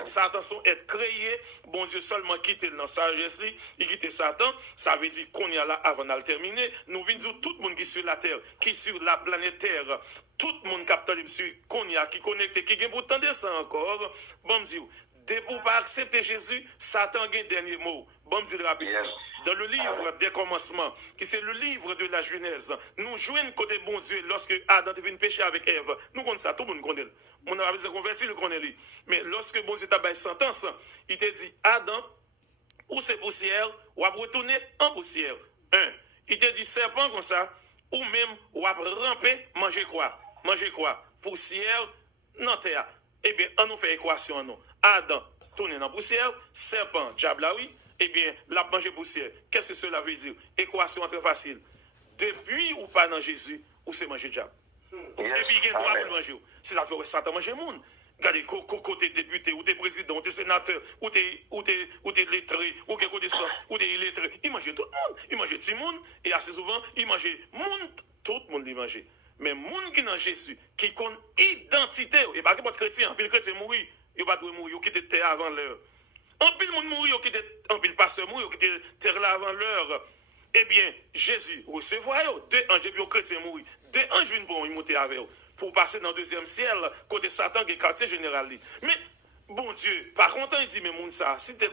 Satan sont être créé. Bon Dieu seulement quitte dans sagesse, il quitte Satan. Ça veut dire qu'on y a là avant de terminer. Nous venons dire tout le monde qui est sur la terre, qui est sur la planète Terre, tout le monde capte sur qu'on y a, qui connecté, qui gagne pourtant ça encore. Bon Dieu. Dès pour pas accepter Jésus, Satan a un dernier mot. Bon, dire rapidement. Dans le livre des commencements, qui c'est le livre de la Genèse, nous jouons côté bon Dieu lorsque Adam devait pécher avec Ève. Nous connaissons ça, tout le monde connaît. On a besoin de convertir, le connaît. Mais lorsque bon Dieu t'a fait sentence, il t'a dit, Adam, ou c'est poussière, ou à retourner en poussière. Il t'a dit, serpent comme ça, ou même, ou à ramper, manger quoi? Manger quoi? Poussière, non, terre. Eh bien, on nous fait équation, non. Adam tourne dans la poussière, serpent, diable là oui, eh bien, la manger poussière. Qu'est-ce que cela veut dire? Équation très facile. Depuis ou pas dans Jésus, ou c'est manger diable. Depuis il y a droit pour manger. C'est ça que Satan mange le monde. Regardez, côté député, ou t'es président, ou t'es sénateur, ou t'es lettré, ou t'es connaissance, ou t'es illettré. Il mange tout le monde. Il mange tout le monde. Et assez souvent, il mange monde, tout le monde il mange. Mais moun qui dans Jésus, qui connaît identité, et pas que pas de chrétien, puis le chrétien mourir, il va pas mourir, il quitte terre avant l'heure. En pile moun mourir, il quitte en pile pasteur mourir, il quitte terre là avant l'heure. Eh bien, Jésus recevoir deux anges et puis chrétien mourir. Deux anges viennent pour monter avec pour passer dans le deuxième ciel côté Satan qui est quartier général. Mais bon Dieu, par contre, il dit mais moun ça, si tu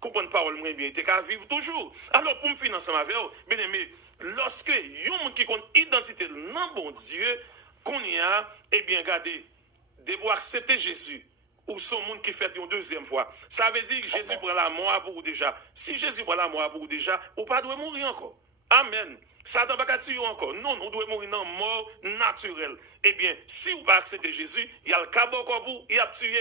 comprends parole moins bien, tu qu'à vivre toujours. Alors pour me financer avec vous, bien aimé, lorsque yon moun qui connaît identité non bon Dieu, qu'on y a, eh bien, regardez, de pour accepter Jésus, ou son monde qui fait une deuxième fois. Ça veut dire que Jésus prend la mort pour vous déjà. Si Jésus prend la mort pour vous déjà, ou pas doit mourir encore. Amen. Satan va pas tuer encore. Non, on doit mourir dans mort naturelle. Eh bien, si vous pas accepter Jésus, il y a le cabot encore pour, il a tué.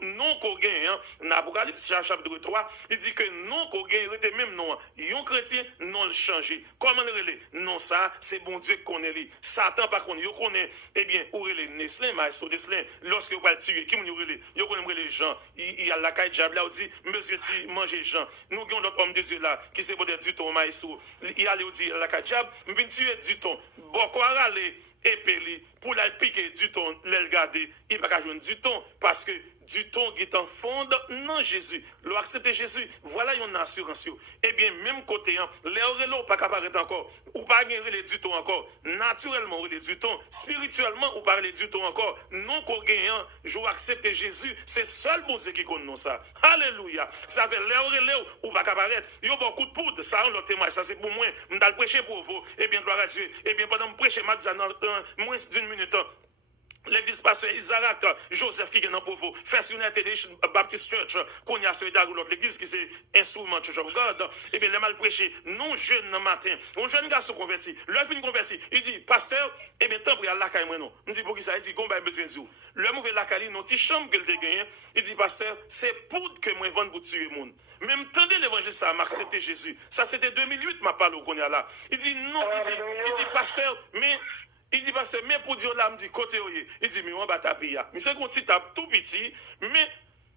Non qu'on gagne, dans Apocalypse chapitre 3, il dit que non qu'on gagne, il était même non. Yon chrétien, non le changer. Comment le relais? Non, ça, c'est bon Dieu qu'on est li. Satan, par contre, il connaît, eh bien, où relais Neslin, maestro Neslin, lorsque vous allez tuer, qui vous relais? Il connaît les gens. Il y a la caille diable là, il dit, monsieur, tu manges gens. Nous avons notre homme de Dieu là, qui s'est peut-être du ton, maestro. Il allait dire, la caille diable, je viens tuer du ton. Bon, quoi aller? Épeli, pour la piquer du ton, le garder, il va pas jouer du ton, parce que du ton qui est en fond non Jésus. L'on accepte Jésus, voilà une assurance. Eh bien, même côté, les oreilles pas apparaître encore, ou pas gagner du ton encore, naturellement, ou du ton, spirituellement, ou parler du ton encore, non qu'on gagne, je accepte Jésus, c'est seul bon Dieu qui connaît ça. Alléluia. Ça fait les oreilles ou pas apparaître, il y a beaucoup de poudre, ça on le témoin, ça c'est pour moi, je vais prêcher pour vous. Eh bien, gloire à Dieu. Eh bien, pendant que je prêche, je vais moins d'une minute. L'église pasteur Isaac Joseph qui est dans pour vous, First United Baptist Church, qu'on y a sur l'autre l'église qui c'est instrument Church of God, et bien les mal prêché, non jeune le matin, un jeune garçon converti, le fin converti, il dit, pasteur, et bien tant pour y aller la caille, moi non, il dit pour qui ça, il dit, gomba besoin de vous, le mauvais la caille, non, petite chambre qu'elle te gagne, il dit, pasteur, c'est poudre que moi vendre pour tuer le monde. Même tendez l'évangile ça, m'a accepté Jésus, ça c'était 2008, ma parole qu'on y a là, il dit, non, il dit, pasteur, mais il dit, parce que, mais pour dire là, me dit, côté, il dit, mais on va taper. Mais c'est qu'on petit tape tout petit, mais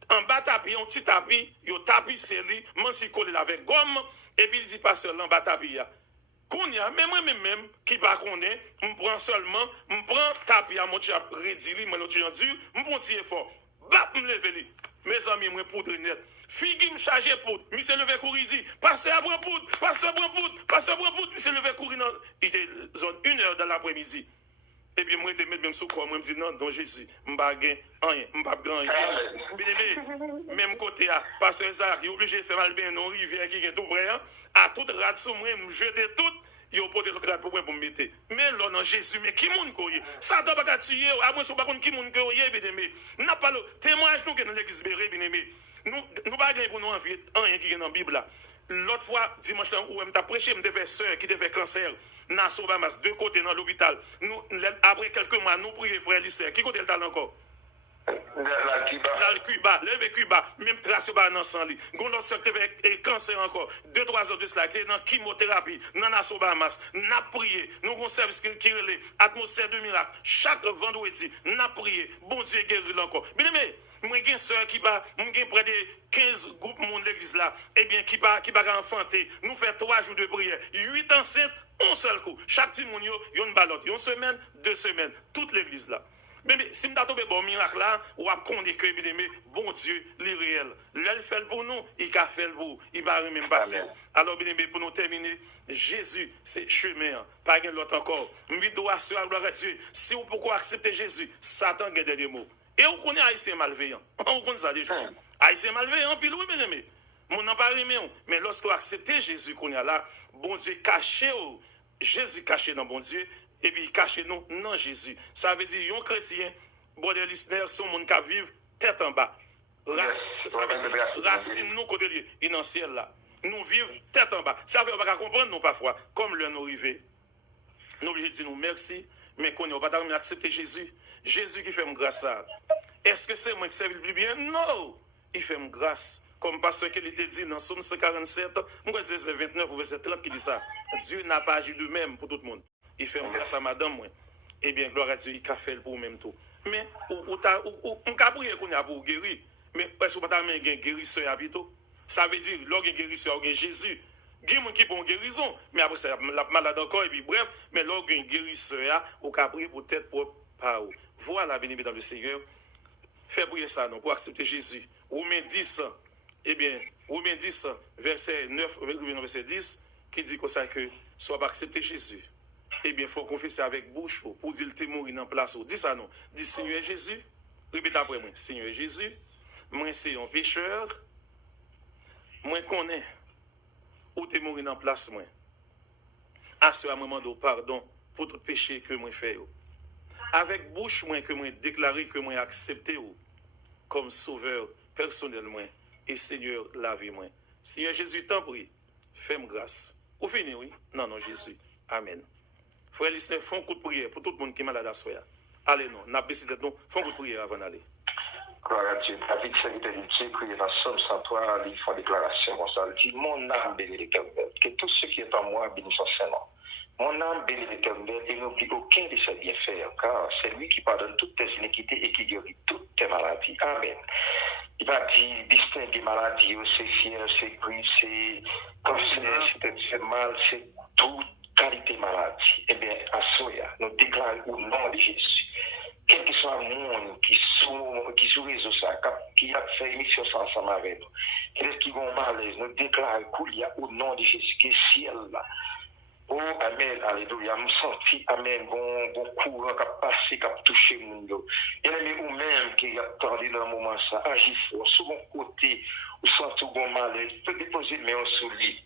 en bas tapis, on petit tapis, il tapis, c'est lui, man si collé avec gomme, et puis il dit, parce que là, en bas tapis. Qu'on y a, même moi-même, qui va connaître, me prend seulement, me prend tapis à mon chat, redili, moi, l'autre gens dur, me prend petit effort, bap, me lever, mes amis, moi, poudre net. Figi me charge poudre, monsieur levé courir, il dit, pasteur à poudre, pasteur à poudre, pasteur à poudre, monsieur levé courir dans, il était zone 1h de l'après-midi. Et puis, moi, je mets même sous quoi, moi, je dis non, non, Jésus, je ne vais pas rien, je ne vais pas rien. Même côté, parce que ça, il est obligé de faire mal bien nos rivières qui sont tout près, à toute rate sur moi, je jette tout. Il y a pas de rate pour me mettre. Mais là, non, Jésus, mais qui moun koye? Ça doit pas tuer, à moins pas qui moun koye, bien aimé. N'a pas le témoignage nous que dans l'église béré, bien aimé. Nous pas pour nous envier rien qui est dans la Bible là. L'autre fois, dimanche là, où je prêché, je devais sœur qui devait cancer, dans Sobamas, deux côtés dans l'hôpital. Après quelques mois, nous prions frère Lister. Qui côté le talent encore? La Cuba, lève Cuba, même trace dans le sang. Gon l'autre sœur qui avait cancer encore, 2-3 ans de cela, qui est dans chimiothérapie, dans la Sobamas. N'a prié, nous avons un service qui est atmosphère de miracle. Chaque vendredi, n'a prié, bon Dieu guérit encore. Bien aimé, moi j'ai une sœur qui va, j'ai près de 15 groupes de l'église là, eh bien qui va enfanter. Nous faisons 3 jours de prière, 8 enceintes, un seul coup. Chaque petit monde, il y a une balotte, une semaine, 2 semaines, toute l'église là. Mais si je tombe bon miracle là, on va connaître que bon Dieu, il réel. L'elle fait pour nous, il a fait pour nous, il va même passer. Alors, bien aimé, pour nous terminer, Jésus, c'est chemin, pas l'autre encore. Nous doit se gloire à Dieu. Si vous pouvez accepter Jésus, Satan gagne des mots. Et on connaît Haïtien malveillant. On connaît ça déjà. Haïtien malveillant, puis oui, bien aimé. Mon n'a pas aimé. Mais lorsque vous acceptez Jésus qu'on a là, bon Dieu caché, Jésus caché dans bon Dieu. Et puis, cachez-nous dans Jésus. Ça veut dire, un chrétien, bon, des listeners, sont monde qui vivent tête en bas. Ça veut dire, racine nous côté lié, il est dans le ciel là. Nous vivons tête en bas. Ça veut pas comprendre nous parfois, comme le nous arrivé. Nous obligés de dire nous merci, mais qu'on n'a pas accepter Jésus. Jésus qui fait une grâce à. Est-ce que c'est moi qui serve le plus bien? Non! Il fait une grâce. Comme parce qu'il était dit dans Somme 147, verset 29 ou verset 30 qui dit ça. Dieu n'a pas agi de même pour tout le monde. Il fait une grâce à madame, moi. Eh bien, gloire à Dieu, il a fait pour même tout. Mais, on a prié qu'on a pour guérir. Mais, est-ce qu'on a un guérisseur à plutôt? Ça veut dire, lorsqu'il y a un guérisseur, il y a Jésus. Il y a qui pour guérison. Mais après, c'est la malade encore, et puis bref. Mais lorsqu'il y a un guérisseur, on a prié pour tête propre par où. Voilà, béni dans le Seigneur. Fais prier ça, non, pour accepter Jésus. Romains 10, eh bien, Romains 10, verset 9, verset 10, qui dit comme ça que, soit pas accepter Jésus. Eh bien, il faut confesser avec bouche pour dire que tu es mort en place. Dis ça non. Dis Seigneur Jésus. Répète après moi. Seigneur Jésus, moi c'est un pécheur. Moi connais où tu es mort en place. Moi. À ce moment de pardon pour tout péché que moi fait. Avec bouche moi que moi déclaré que moi accepté comme sauveur personnel moi et Seigneur la vie moi. Seigneur Jésus, t'en prie. Fais-moi grâce. Ou fini, oui? Non, non, Jésus. Amen. Frère Lister, font un coup de prière pour tout le monde qui est malade à soi. Allez, non, n'a pas décidé de nous, font un coup de prière avant d'aller. Gloire à Dieu. David, serviteur de Dieu, priez dans Somme 103, il fait déclaration comme ça. Il dit, mon âme bénit l'Éternel, que tout ce qui est en moi bénisse son Saint-Nom. Mon âme bénit l'Éternel et n'oublie aucun de ses bienfaits, car c'est lui qui pardonne toutes tes iniquités et qui guérit toutes tes maladies. Amen. Il va dire, distinguer maladies, c'est fièvre, c'est grippe, c'est cancer, c'est mal, c'est tout. Qualité maladie, eh bien, à Soya, nous déclarons au nom de Jésus. Quel que soit le monde qui sous réseau ça, qui a fait émission ensemble avec nous, quel qui vont malaise, nous déclarons qu'il y a au nom de Jésus, que ciel là. Oh, amen, alléluia, nous senti, amen, bon courant qui a passé, qui a touché le monde. Et même ou même qui a attendu dans le moment ça, agit fort, sur mon côté, ou senti bon malaise, peut déposer mes mains sous lui.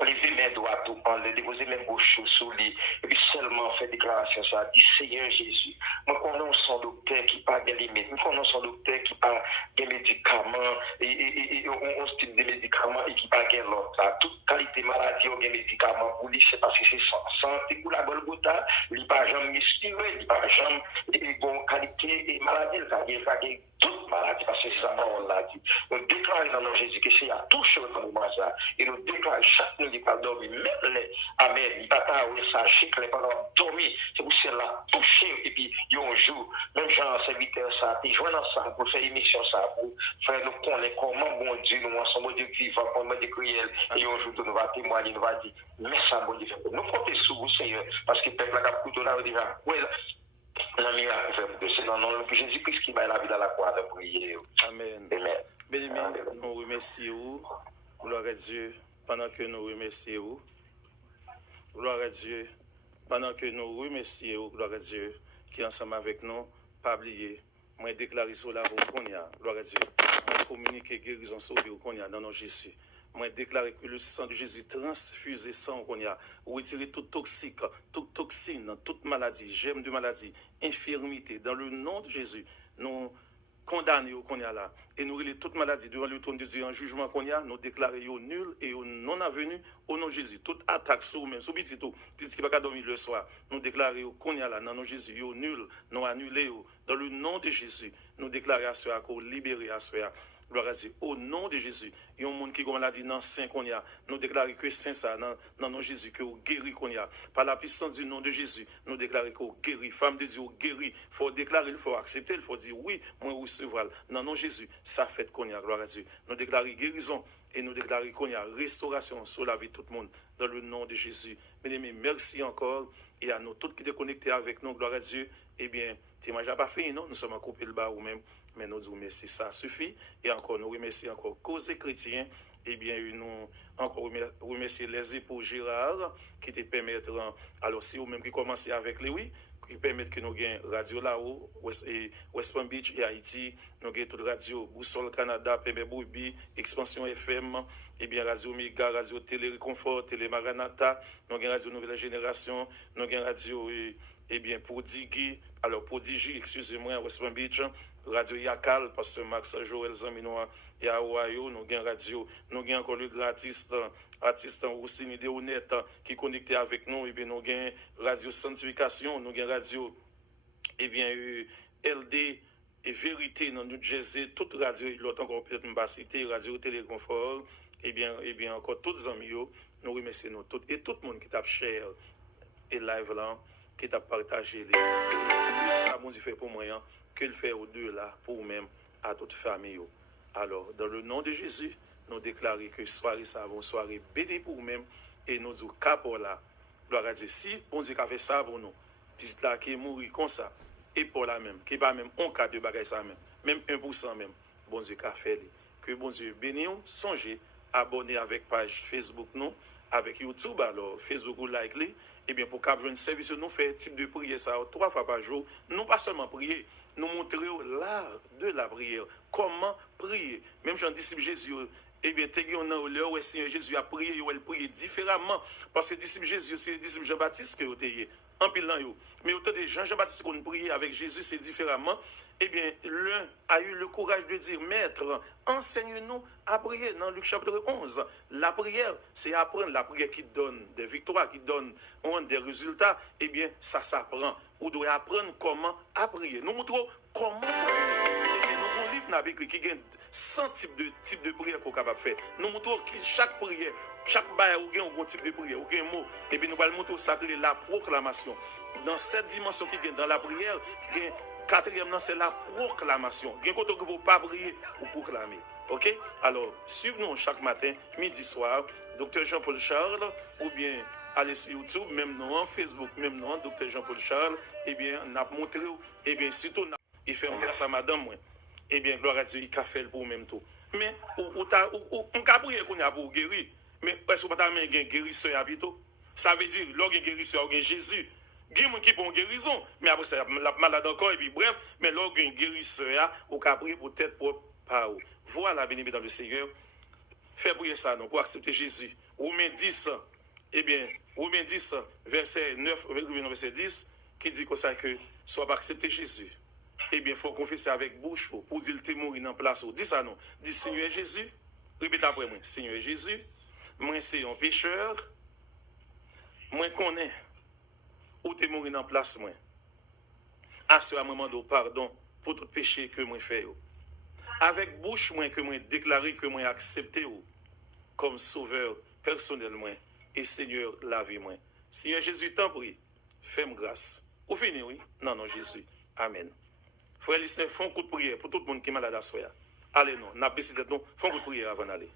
Lever mes doigts tout en le déposer mes gauches sous lui et puis seulement faire déclaration ça dit Seigneur Jésus moi connais son docteur qui pas de limite moi connais son docteur qui pas de médicaments et on style de médicaments et qui pas de l'autre toute qualité maladie ou des médicaments pour lui c'est parce que c'est santé pour la Golgotha il pas jamais inspiré il pas jamais bon qualité et maladie ça toute maladie parce que c'est ça on l'a dit on déclare dans le nom de Jésus que c'est à tout chose dans le moment ça et nous déclare chaque nuit il pas dormir même les amen il pas ta ouais ça chic les pas dormir c'est pour cela toucher et puis un jour même Jean serviteur ça puis joindre ensemble pour faire émission ça pour faire nous connaître comment bon Dieu nous ensemble Dieu vivant comme Dieu cruel et un jour nous va témoigner nous va dire merci à bon Dieu nous comptons sur vous Seigneur parce que peuple a couteau là déjà ouais la miracle c'est dans le nom de Jésus-Christ qui va la vie dans la croix de prier. Amen. Bien-aimé, nous remercions, gloire à Dieu, pendant que nous remercions, gloire à Dieu, pendant que nous remercions, gloire à Dieu, qui est ensemble avec nous, pas oublier. Moi, déclarer sur la route qu'on y a, gloire à Dieu. Moi, communiquer guérison sauvée qu'on y a dans nos Jésus. Moi, déclarer que le sang de Jésus transfuse sang qu'on y a, retirer tout toxique, toute toxine, toute maladie, germe de maladie, infirmité, dans le nom de Jésus, nous condamnons qu'on y a là. Et nous relèvons toute maladie devant le trône de Dieu en jugement qu'on y a, nous déclarons nul et non avenu au nom de Jésus. Toute attaque sur nous, sur petit tout, puisqu'il n'y a pas dormir le soir, nous déclarons qu'on y a là, dans nos Jésus, nul, nous annulons. Dans le nom de Jésus, nous déclarons à ceux qu'on libère à ceux. Gloire à Dieu. Au nom de Jésus, il y a un monde qui, comme on l'a dit, dans Saint qu'on y a, nous déclarons que Saint ça, dans le nom de Jésus, que vous guéri qu'on y a. Par la puissance du nom de Jésus, nous déclarons que vous guéri. Femme de Dieu, vous guéri. Il faut déclarer, il faut accepter, il faut dire oui, moi recevoir. Dans le nom de Jésus, ça fait qu'on y a. Gloire à Dieu. Nous déclarons guérison et nous déclarons qu'on y a restauration sur la vie de tout le monde. Dans le nom de Jésus. Bien-aimés, merci encore. Et à nous tous qui sont connectés avec nous, gloire à Dieu. Eh bien, tu n'as pas fini, non? Nous sommes à couper le bas ou même. Mais nous disons merci, ça suffit. Et encore, nous remercions encore Cause Chrétien. Eh bien, nous encore remercier les époux Gérard qui te permettent, alors si vous-même qui commencez avec les oui, qui permettent que nous ayons Radio là-haut, West Palm Beach et Haïti, nous avons toute radio, Boussole Canada, Pembe Bouibi, Expansion FM, eh bien, Radio Méga, Radio Télé Réconfort, Télé Maranatha, nous avons Radio Nouvelle Génération, nous avons Radio, eh bien, Prodigi, alors Prodigi, excusez-moi, West Palm Beach, Radio Yakal, Pasteur Max Joël Zaminoa, et à Ohio, nous avons radio, nous avons encore le gratis, artiste Roussini de Honnête qui est connecté avec nous, et bien nous avons Radio Sanctification, nous avons radio, et bien LD et Vérité dans New Jersey, toute radio, l'autre encore peut-être me citer, Radio Téléconfort, et bien encore tous les amis, nous remercions nous tous, et tout le monde qui t'a cher et live là, qui t'a partagé ça, bon Dieu fait pour moi, hein, qu'il fait au-delà pour vous-même, à toute famille. Alors, dans le nom de Jésus, nous déclarons que soirée ça, bon soirée bénie pour vous-même, et nous disons qu'à pour là, gloire à Dieu, si bon Dieu a fait ça pour nous, puis là qui est mort comme ça, et pour la même, qui n'est pas même un cas de bagaille ça même 1% même, bon Dieu a fait, que bon Dieu bénisse, songez, abonnez avec page Facebook nous, avec YouTube, alors Facebook ou like les, et bien pour qu'avoir un service, nous fait type de prière ça 3 fois par jour, non pas seulement prier, nous montrer l'art de la prière, comment prier. Même Jean disciple Jésus, eh bien, l'heure où le Seigneur Jésus a prié, il prié différemment, parce que disciple Jésus, c'est le disciple Jean-Baptiste qui a été en pile. Mais autant de Jean-Baptiste qu'on priait avec Jésus, c'est différemment. Eh bien, l'un a eu le courage de dire, Maître, enseigne-nous à prier. Dans Luc chapitre 11, la prière, c'est apprendre. La prière qui donne des victoires, qui donne des résultats. Eh bien, ça s'apprend. Vous devez apprendre comment à prier. Nous montrons comment prier. Eh bien, nous avons un livre écrit qui a 100 types de prières qu'on est capable de faire. Nous montrons que chaque prière, chaque bail ou un type de prière, ou un mot, et bien nous allons montrer sacré la proclamation. Dans cette dimension qui est dans la prière, quatrième, c'est la proclamation. Il y a un côté que vous ne pouvez pas prier ou proclamer. OK? Alors, suivez-nous chaque matin, midi, soir, Dr. Jean-Paul Charles, ou bien allez sur YouTube, même non, Facebook, même non, Dr. Jean-Paul Charles, eh bien, on a montré, eh bien, surtout, il fait grâce à madame, moi. Eh bien, gloire à Dieu, il a fait pour même tout. Mais, on a prié qu'on a pour guérir. Mais, est-ce qu'on a un guérisseur habito? Ça veut dire, lorsqu'il y a un guérisseur, il y a Jésus. Il y a des gens qui ont guérison, mais après ça, la malade encore, et puis bref, mais lorsqu'il y a un guérisseur, on a prié pour tête propre par où. Voilà, béni dans le Seigneur. Fais prier ça, non, pour accepter Jésus. Romains 10, eh bien, Romains 10, verset 9, verset 10, qui dit comme ça que, soit pour accepter Jésus, eh bien, il faut confesser avec bouche pour dire que tu es mort en place. Dis ça, non. Dis Seigneur Jésus, répète après moi, Seigneur Jésus, moi c'est un pécheur, moi connais. Ou te mourir en place, moi. À ce moment de pardon pour tout péché que moi fait. Avec bouche, moi, que moi déclaré que moi accepté comme sauveur personnel, moi, et Seigneur, la vie, moi. Seigneur Jésus, t'en prie, fais-moi grâce. Ou fini, oui? Non, Jésus. Amen. Frère Listener, font un coup de prière pour tout le monde qui est malade à soi. Allez, non, n'a pas décidé de nous, font un coup de prière avant d'aller.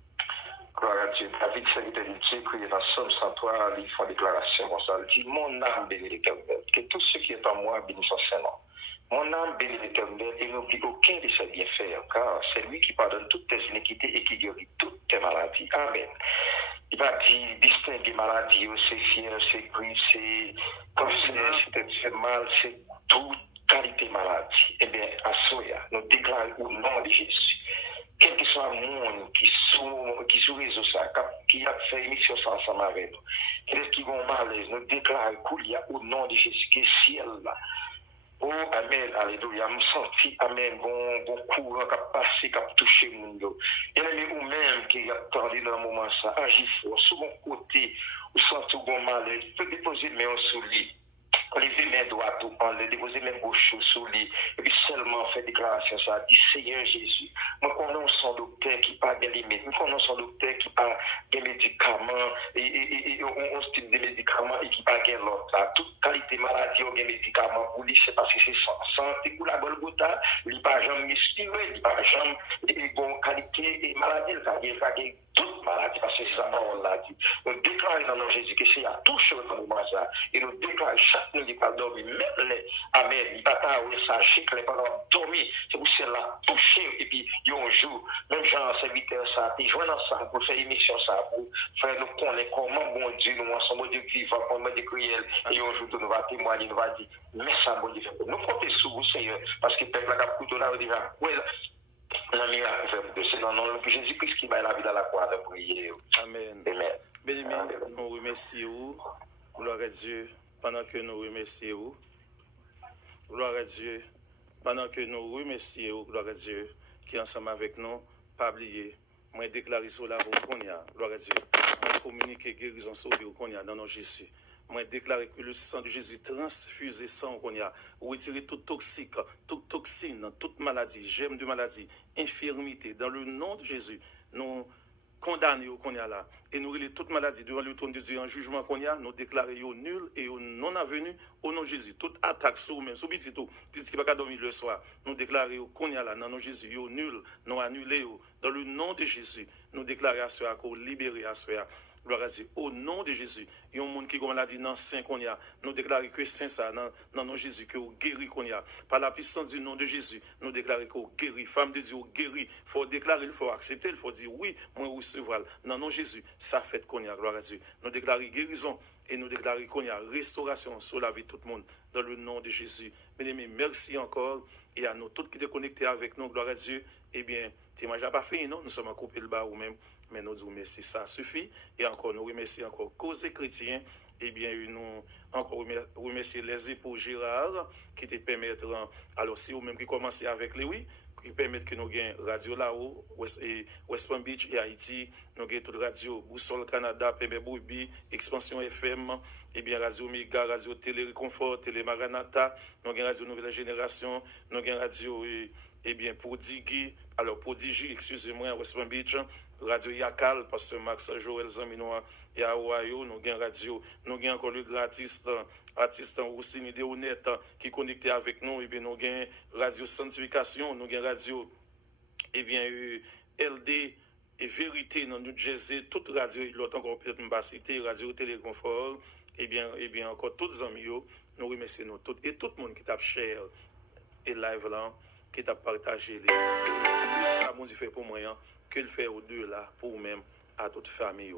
Gloire à Dieu. David, serviteur de Dieu, prié dans Somme 103, il fait déclaration comme ça. Il dit, mon âme bénit l'Éternel. Que tout ce qui est en moi bénisse son Saint-Nom. Mon âme bénit l'Éternel et n'oublie aucun de ses bienfaits, car c'est lui qui pardonne toutes tes iniquités et qui guérit toutes tes maladies. Amen. il va dire distinguer maladie, c'est fièvre, c'est grippe, c'est cancer, c'est mal, c'est toute qualité maladie. Eh bien, à Soya, nous déclarons au nom de Jésus. Quel que soit le monde qui sous réseau ça, qui a fait émission ensemble avec nous, quel qui vont malaise, nous déclarons qu'il y a au nom de Jésus, que ciel là. Oh, amen, alléluia. Je me sens, amen, bon courant qui a passé, qui a touché le monde. Et même vous-même qui a attendu dans le moment ça, agis fort, sur mon côté, ou sans tout bon malaise, peut déposer mes mains sous lit. Lever mes doigts tout en le déposer mes gauches sous lit et puis seulement faire déclaration ça dit Seigneur Jésus moi connais son docteur qui pas de limite moi connais son docteur qui pas de médicaments et on type de médicaments et qui pas de l'autre toute qualité maladie ou des médicaments pour lui c'est parce que c'est santé pour la Golgotha il pas jamais inspiré il pas jamais bon qualité et maladie il va toute maladie parce que c'est ça on l'a dit on déclare dans le nom de Jésus que c'est à tout chose dans le moment ça et nous déclare chaque nuit il va dormir même les amen il va pas ça chic les parents dormir c'est pour cela toucher et puis il y a un jour même Jean serviteur ça puis joindre ensemble pour faire émission ça pour faire nous connaître comment bon Dieu nous ensemble Dieu vivant comment de cruel et un jour nous va témoigner nous va dire mais ça bon Dieu nous compter sur vous Seigneur parce que peuple a couteau là déjà c'est dans le nom de Jésus-Christ qui m'a la vie dans la croix de prier. Amen. Amen. Bien-aimé, nous remercions, gloire à Dieu, pendant que nous remercions, gloire à Dieu, pendant que nous remercions, gloire à Dieu, qui est ensemble avec nous, pas oublier, moi déclarer sur la route qu'on y a, gloire à Dieu, moi communiquer guérison sauver qu'on y a dans nos Jésus. Moi déclarer que le sang de Jésus transfuse sang qu'on y a, retirer tout toxique, toute toxine, toute maladie, germe de maladie, infirmité, dans le nom de Jésus, nous condamnons qu'on y a là, et nous relèvons toute maladie devant le trône de Dieu en jugement qu'on y a, nous déclarons nul et non avenu au nom de Jésus. Toute attaque sur nous-mêmes, sur petit tout, puisqu'il n'y a pas dormir le soir, nous déclarons qu'on y a là, dans le nom de Jésus, nul, non annulé, dans le nom de Jésus, nous déclarons à ceux qu'on libéré à ceux gloire à Dieu. Au nom de Jésus, il y a un monde qui, comme on l'a dit, dans Saint qu'on y a, nous déclarons que Saint ça, dans le nom de Jésus, que vous guéri qu'on y a. Par la puissance du nom de Jésus, nous déclarons que vous guéri. Femme de Dieu, vous guéri. Il faut déclarer, il faut accepter, il faut dire oui, moi recevoir. Dans le nom de Jésus, ça fait qu'on y a, gloire à Dieu. Nous déclarons guérison et nous déclarons qu'on y a restauration sur la vie de tout le monde, dans le nom de Jésus. Bien-aimés, merci encore. Et à nous tous qui sont connectés avec nous, gloire à Dieu. Eh bien, tu n'as pas fait, non? Nous sommes à couper le bas ou même. Mais nous disons merci, ça suffit. Et encore, nous remercions encore Cause Chrétien. Eh bien, nous encore remercier les époux Gérard qui te permettent, alors si vous même qui commencez avec les oui, qui permettent que nous ayons Radio là-haut, West Palm Beach et Haïti, nous avons toute radio, Boussole Canada, Pembe Bouibi, Expansion FM, eh bien Radio Méga, Radio Télé Réconfort, Télé Maranatha, nous avons Radio Nouvelle Génération, nous avons Radio, eh bien, Prodigi, alors Prodigi, excusez-moi, West Palm Beach, Radio Yakal, Pasteur Max Joël Zaminoa et Hawaïo, nous avons radio, nous avons encore le gratis artiste Roussini de Honnête qui est connecté avec nous, et bien nous avons Radio Sanctification, nous avons radio, et bien LD et Vérité dans New Jersey, toute radio, l'autre encore peut-être me citer, Radio Téléconfort, et bien encore tous les amis, nous remercions nous tous, et tout le monde qui t'a cher et live là, qui t'a partagé ça, bon Dieu fait pour moi, hein, qu'il fait au-delà pour même à toute famille.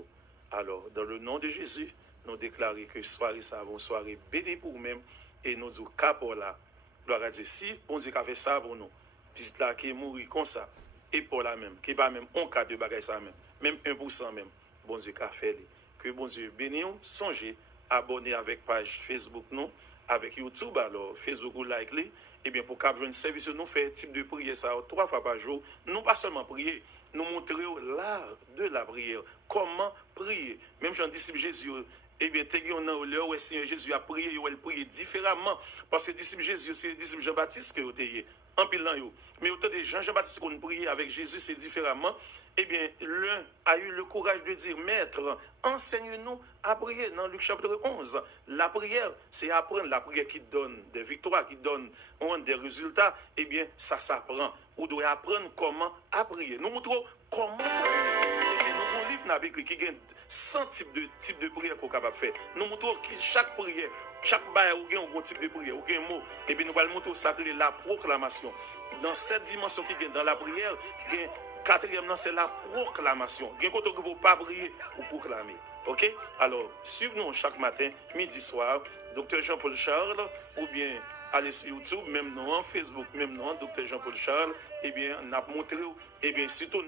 Alors, dans le nom de Jésus, nous déclarons que soirée ça, bon soirée bénie pour nous-mêmes, et nous disons qu'à pour là, gloire à Dieu, si bon Dieu a fait ça pour nous, puis là qui est mort comme ça, et pour la même, qui pas même un cas de bagaille ça même 1% même, bon Dieu a fait, que bon Dieu bénisse, songez, abonnez avec page Facebook nous, avec YouTube, alors Facebook ou like les, et bien pour qu'avoir un service, nous fait type de prière ça 3 fois par jour, non pas seulement prier, nous montrer l'art de la prière, comment prier. Même Jean disciple Jésus, eh bien, l'heure où Seigneur Jésus a prié, il prié différemment, parce que disciple Jésus, c'est le disciple Jean-Baptiste que vous avez, en pile dans yo. Mais autant de Jean-Baptiste qu'on prie avec Jésus, c'est différemment. Eh bien, l'un a eu le courage de dire, Maître, enseigne-nous à prier. Dans Luc chapitre 11, la prière, c'est apprendre. La prière qui donne des victoires, qui donne des résultats. Eh bien, ça s'apprend. Vous devez apprendre comment à prier. Nous montrons comment prier. Eh bien, nous avons un livre dans la Bible qui a 100 types de prières qu'on est capable de faire. Nous montrons que chaque prière, chaque bail, ou un type de prière, ou un mot. Et puis, nous allons montrer ça, la proclamation. Dans cette dimension qui est dans la prière, il y a Quatrième, c'est la proclamation. Bien quand vous ne pas prier ou proclamer. OK? Alors, suivez-nous chaque matin, midi, soir, Dr. Jean-Paul Charles, ou bien allez sur YouTube, même nous en Facebook, même nous en Dr. Jean-Paul Charles, eh bien, on a montré, eh bien, surtout,